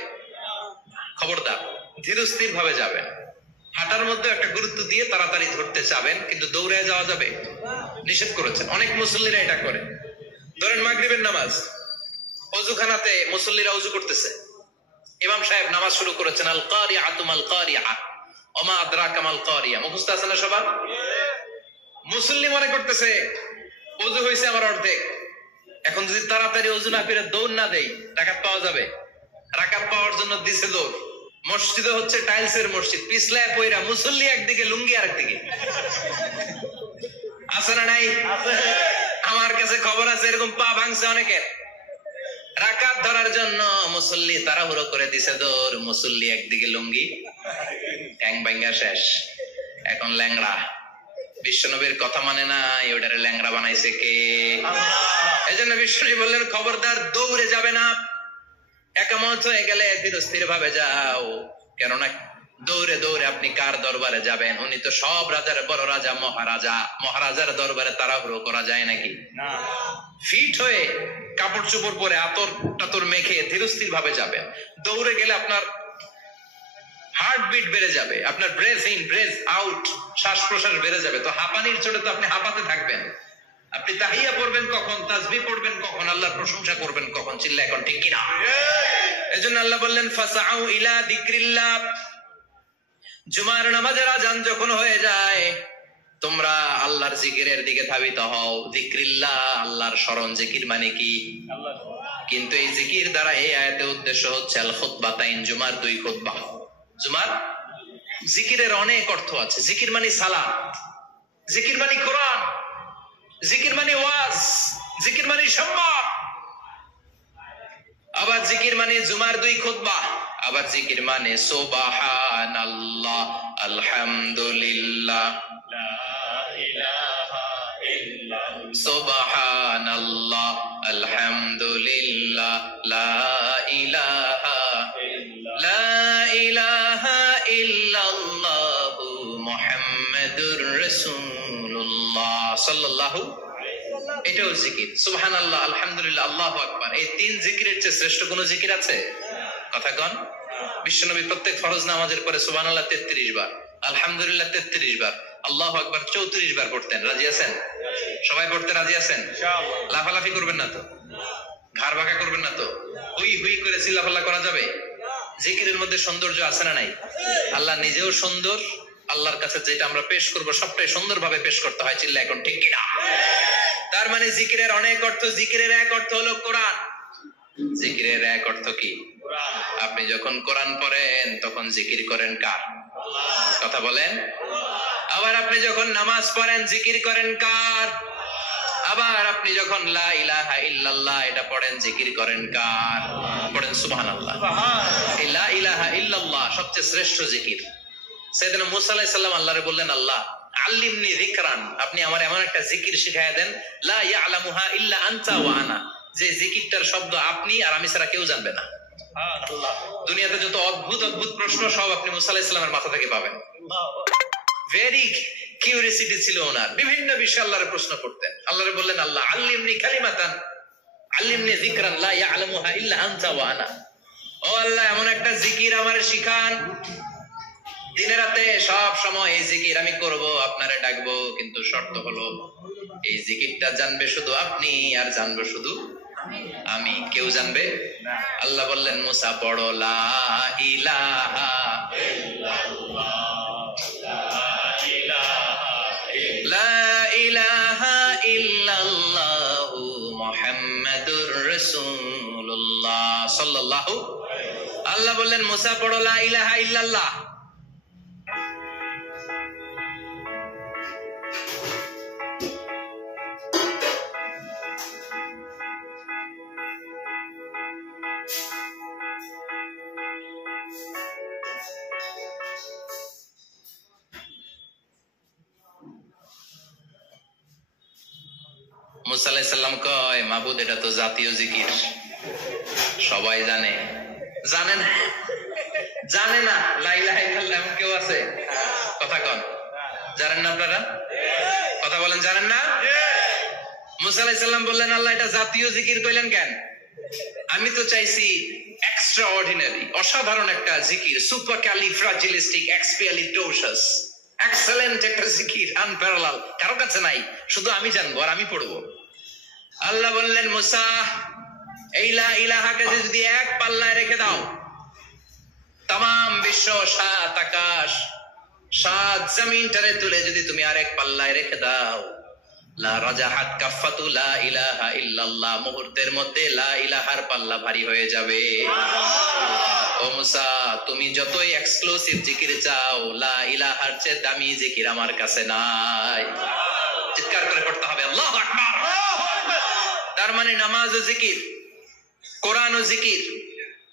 খবরদার, ধীরস্থির ভাবে যাবেন। হাঁটার মধ্যে একটা গুরুত্ব দিয়ে তাড়াতাড়ি ধরতে চাবেন, কিন্তু দৌড়ে যাওয়া যাবে? নিষেধ করেছেন। অনেক মুসল্লিরা এটা করে। ধরেন মাগরিবের নামাজ, ওযুখানাতে মুসল্লিরা ওযু করতেছে, ইমাম সাহেব নামাজ শুরু করেছেন, আল কারিআতু মাল কারিআ ওয়া মা আদরাকা মাল কারিআ, মুখস্থ আছে না সবার? মুসল্লি মনে করতেছে ওযু হয়েছে আমার অর্ধেক, এখন যদি তাড়াতাড়ি ওযু না করে দৌড় না দেই রাকাত পাওয়া যাবে? রাকাত পাওয়ার জন্য দিছে দৌড়। মসজিদে হচ্ছে টাইলসের মসজিদ, পিছলায় পয়রা মুসল্লি একদিকে, লুঙ্গি আরেকদিকে। আছে না নাই? আমার কাছে খবর আছে এরকম পা ভাঙছে অনেকের। রাকাত ধরার জন্য মুসল্লি তাড়াহুড়ো করে দিছে দৌড়, মুসল্লি একদিকে লুঙ্গি, ট্যাং ভাঙা শেষ, এখন ল্যাংড়া। বিশ্বনবীর কথা মানে না, ওটারে ল্যাংড়া বানাইছে কে? এই জন্য বিশ্বনবী বললেন, খবরদার দৌড়ে যাবে না, একামত হয়ে গেলে ধীরস্থির ভাবে যাও। কেননা দৌড়ে দৌড়ে আপনি কার দরবারে যাবেন? উনি তো সব রাজার বড় রাজা, মহারাজা। মহারাজার দরবারে তাড়াহুড়ো করা যায় নাকি? না। ফিট হয়ে কাপড় চোপড় পরে আতর টাতর মেখে ধীরস্থির ভাবে যাবেন। দৌড়ে গেলে আপনার হার্টবিট বেড়ে যাবে, আপনার ব্রেথ ইন ব্রেথ আউট, শ্বাস প্রশ্বাস বেড়ে যাবে। তো হাঁপানির চোটে তো আপনি হাঁপাতে থাকবেন। আপনি তাহিয়া পড়বেন কখন, তাসবিহ পড়বেন কখন, আল্লাহর প্রশংসা করবেন কখন? চিল্লা এখন ঠিক কিনা? এজন্য আল্লাহ বললেন ফাসআউ ইলা যিকরিল্লাহ জুমার নামাজের আজান যখন হয়ে যায় তোমরা আল্লাহর জিকিরের দিকে ধাবিত হও। যিকরিল্লাহ, আল্লাহর স্মরণ। জিকির মানে কি? কিন্তু এই জিকির দ্বারা এই আয়াতের উদ্দেশ্য হচ্ছে আল খুতবাতাইন, জুমার 2 খুতবা। জুমার জিকিরের অনেক অর্থ আছে। জিকির মানে সালাত, জিকির মানে কোরআন, জিকির মানে ওয়াজ, জিকির মানে সম্মান। আবার জিকির মানে জুমার 2 খুতবা। আবার জিকির মানে সুবহানাল্লাহ, আলহামদুলিল্লাহ, সুবহানাল্লাহ, আলহামদুলিল্লাহ, লা ইলাহা ইল্লাল্লাহ, মুহাম্মাদুর রাসূলুল্লাহ সাল্লাল্লাহু। এটাও জিকির। সুবহানাল্লাহ, আলহামদুলিল্লাহ, আল্লাহু আকবার। এই 3 জিকিরের চেয়ে শ্রেষ্ঠ কোন জিকির আছে? কথা কন। বিশ্বনবী প্রত্যেক ফরজ নামাজের পরে সুবহানাল্লাহ 33 বার, আলহামদুলিল্লাহ 33 বার, আল্লাহু আকবার 34 বার পড়তেন। রাজি আছেন? সবাই পড়তে রাজি আছেন? ইনশাআল্লাহ। লাফালাফি করবেন না তো? ঘাড় বাঁকা করবেন না তো? হুই হুই করে চিল্লাপাল্লা করা যাবে? জিকিরের মধ্যে সৌন্দর্য আছে না নাই? আল্লাহ নিজেও সুন্দর। আল্লাহর কাছে যেটা আমরা পেশ করব সবটাই সুন্দরভাবে পেশ করতে হয়। চিল্লা এখন ঠিক কিনা? তার মানে জিকিরের অনেক অর্থ। জিকিরের এক অর্থ হলো কোরআন। জিকিরের এক অর্থ কি? আপনি যখন কোরআন পড়েন তখন জিকির করেন কার? কথা বলেন। আবার আপনি যখন নামাজ পড়েন জিকির করেন কার? আবার আপনি যখন লা ইলাহা ইল্লাল্লাহ এটা পড়েন জিকির করেন কার? পড়েন সুবহানাল্লাহ। এই লা ইলাহা ইল্লাল্লাহ সবচেয়ে শ্রেষ্ঠ জিকির। সাইয়েদনা মুসা আলাইহিস সালাম আল্লাহরে বললেন, আল্লাহ আল্লিমনি যিকরান, আপনি আমার এমন একটা জিকির শিখায়া দেন লা ইয়ালামুহা ইল্লা আনতা ওয়া আনা, যে জিকিরটার শব্দ আপনি আর আমি ছাড়া কেউ জানবে না। দুনিয়াতে যত অদ্ভুত অদ্ভুত প্রশ্ন সব আপনি মুসা আলাইহিস সালামের মাথা থেকে পাবেন। ভেরি কিউরিওসিটি ছিল ওনার। বিভিন্ন বিষয়ে আল্লাহরে প্রশ্ন করতেন। আল্লাহরে বললেন, আল্লাহ আল্লিমনি কালিমাতান, আল্লিমনি যিকরান লা ইয়ালামুহা ইল্লা আনতা ওয়া আনা। ও আল্লাহ এমন একটা জিকির আমারে শিখান, দিনে রাতে সব সময় এই জিকির আমি করব, আপনারে ডাকবো, কিন্তু শর্ত হলো এই জিকিরটা জানবে শুধু আপনি আর জানবো শুধু আমি, কেউ জানবে না। আল্লাহ বললেন, মুসা পড়ো লা ইলাহা ইল্লাল্লাহু মুহাম্মাদুর রাসূলুল্লাহ সাল্লাল্লাহু। আল্লাহ বললেন, মুসা পড়ো লা ইলাহা ইল্লাল্লাহ। মুসা আলাইহিস সালাম কয়, মাবুদ এটা তো জাতীয় জিকির, সবাই জানে। জানে না? জানে না লা ইলাহা ইল্লাল্লাহ এমন কেউ আছে? কথা কন। জানেন না আপনারা? কথা বলেন, জানেন না? মুসা আলাইহিস সালাম বললেন, আল্লাহ এটা জাতীয় জিকির কইলেন কেন? আমি তো চাইছি এক্সট্রা অর্ডিনারি, অসাধারণ একটা জিকির, সুপারক্যালিফ্রাজিলিস্টিক এক্সপিয়ালিটোশাস, এক্সেলেন্ট একটা জিকির, আনপ্যারালাল, কারো কাছে নাই, শুধু আমি জানবো আর আমি পড়বো। আল্লাহ বললেন, মুসা এই লা ইলাহাকে যদি এক পাল্লায় রেখে দাও, তামাম বিশ্ব, 7 আকাশ, 7 জমিনটারে তুলে যদি তুমি আরেক পাল্লায় রেখে দাও, লা রাজাহাত কাফাতু লা ইলাহা ইল্লাল্লাহ, মুহূর্তের মধ্যে লা ইলাহার পাল্লা ভারী হয়ে যাবে। ও মুসা, তুমি যতই এক্সক্লুসিভ জিকির চাও, লা ইলাহার চেয়ে দামি জিকির আমার কাছে নাই। চিৎকার করে পড়তে হবে আল্লাহু আকবার। তার মানে নামাজ ও জিকির, কোরআন ও জিকির,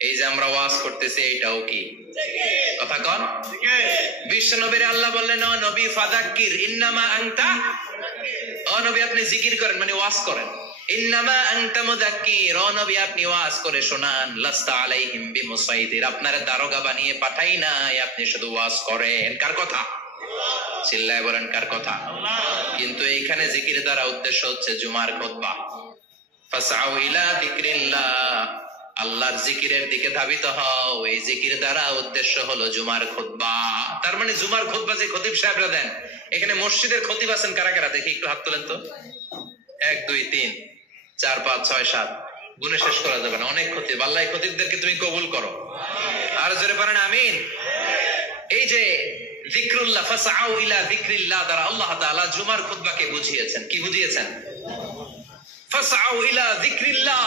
এই যে আমরা ওয়াজ করতেছি এটাও কি? কথা কন। বিশ্ব নবীর আল্লাহ বললেন, ও নবী ফাযাক্কির ইন্নামা আনতা, ও নবী আপনি জিকির করেন মানে ওয়াজ করেন। ইন্নামা আনতা মুযাক্কির, ও নবী আপনি ওয়াজ করে শোনান। লাস্তা আলাইহিম বিমুসাইদির, আপনারা দারোগা বানিয়ে পাঠাই নাই, আপনি শুধু ওয়াজ করেন। কার কথা? চিল্লায় বলেন কার কথা? কিন্তু এইখানে জিকির দ্বারা উদ্দেশ্য হচ্ছে জুমার খুতবা। ফাসআউ ইলা যিকরিল্লাহ, আল্লাহর জিকিরের দিকে ধাবিত হও। এই জিকির দ্বারা উদ্দেশ্য হলো জুমার খুতবা। তার মানে জুমার খুতবা যে খতিব সাহেবরা দেন, এখানে মসজিদের খতিব আছেন কারা কারা? দেখি একটু হাত তোলেন তো। 1 2 3 4 5 6 7, গুণে শেষ করা যাবে না, অনেক খতিব। আল্লাহ এই খতিবদেরকে তুমি কবুল করো। আর জোরে পড়েন আমিন। এই যে যিকরুল্লাহ, ফাসআউ ইলা যিকরিল্লাহ দ্বারা আল্লাহ তাআলা জুমার খুতবাকে বুঝিয়েছেন। কি বুঝিয়েছেন? ফাসআউ ইলা যিকরিল্লাহ,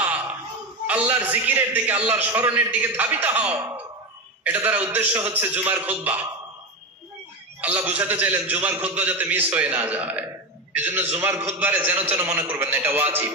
আল্লাহর জিকিরের দিকে, আল্লাহর স্মরণের দিকে ধাবিত হও। এটা দ্বারা উদ্দেশ্য হচ্ছে জুমার খুতবা। আল্লাহ বুঝাতে চাইলেন জুমার খুতবা যাতে মিস হয়ে না যায়। এজন্য জুমার খুতবারে যেন তেন মনে করবেন না, এটা ওয়াজিব।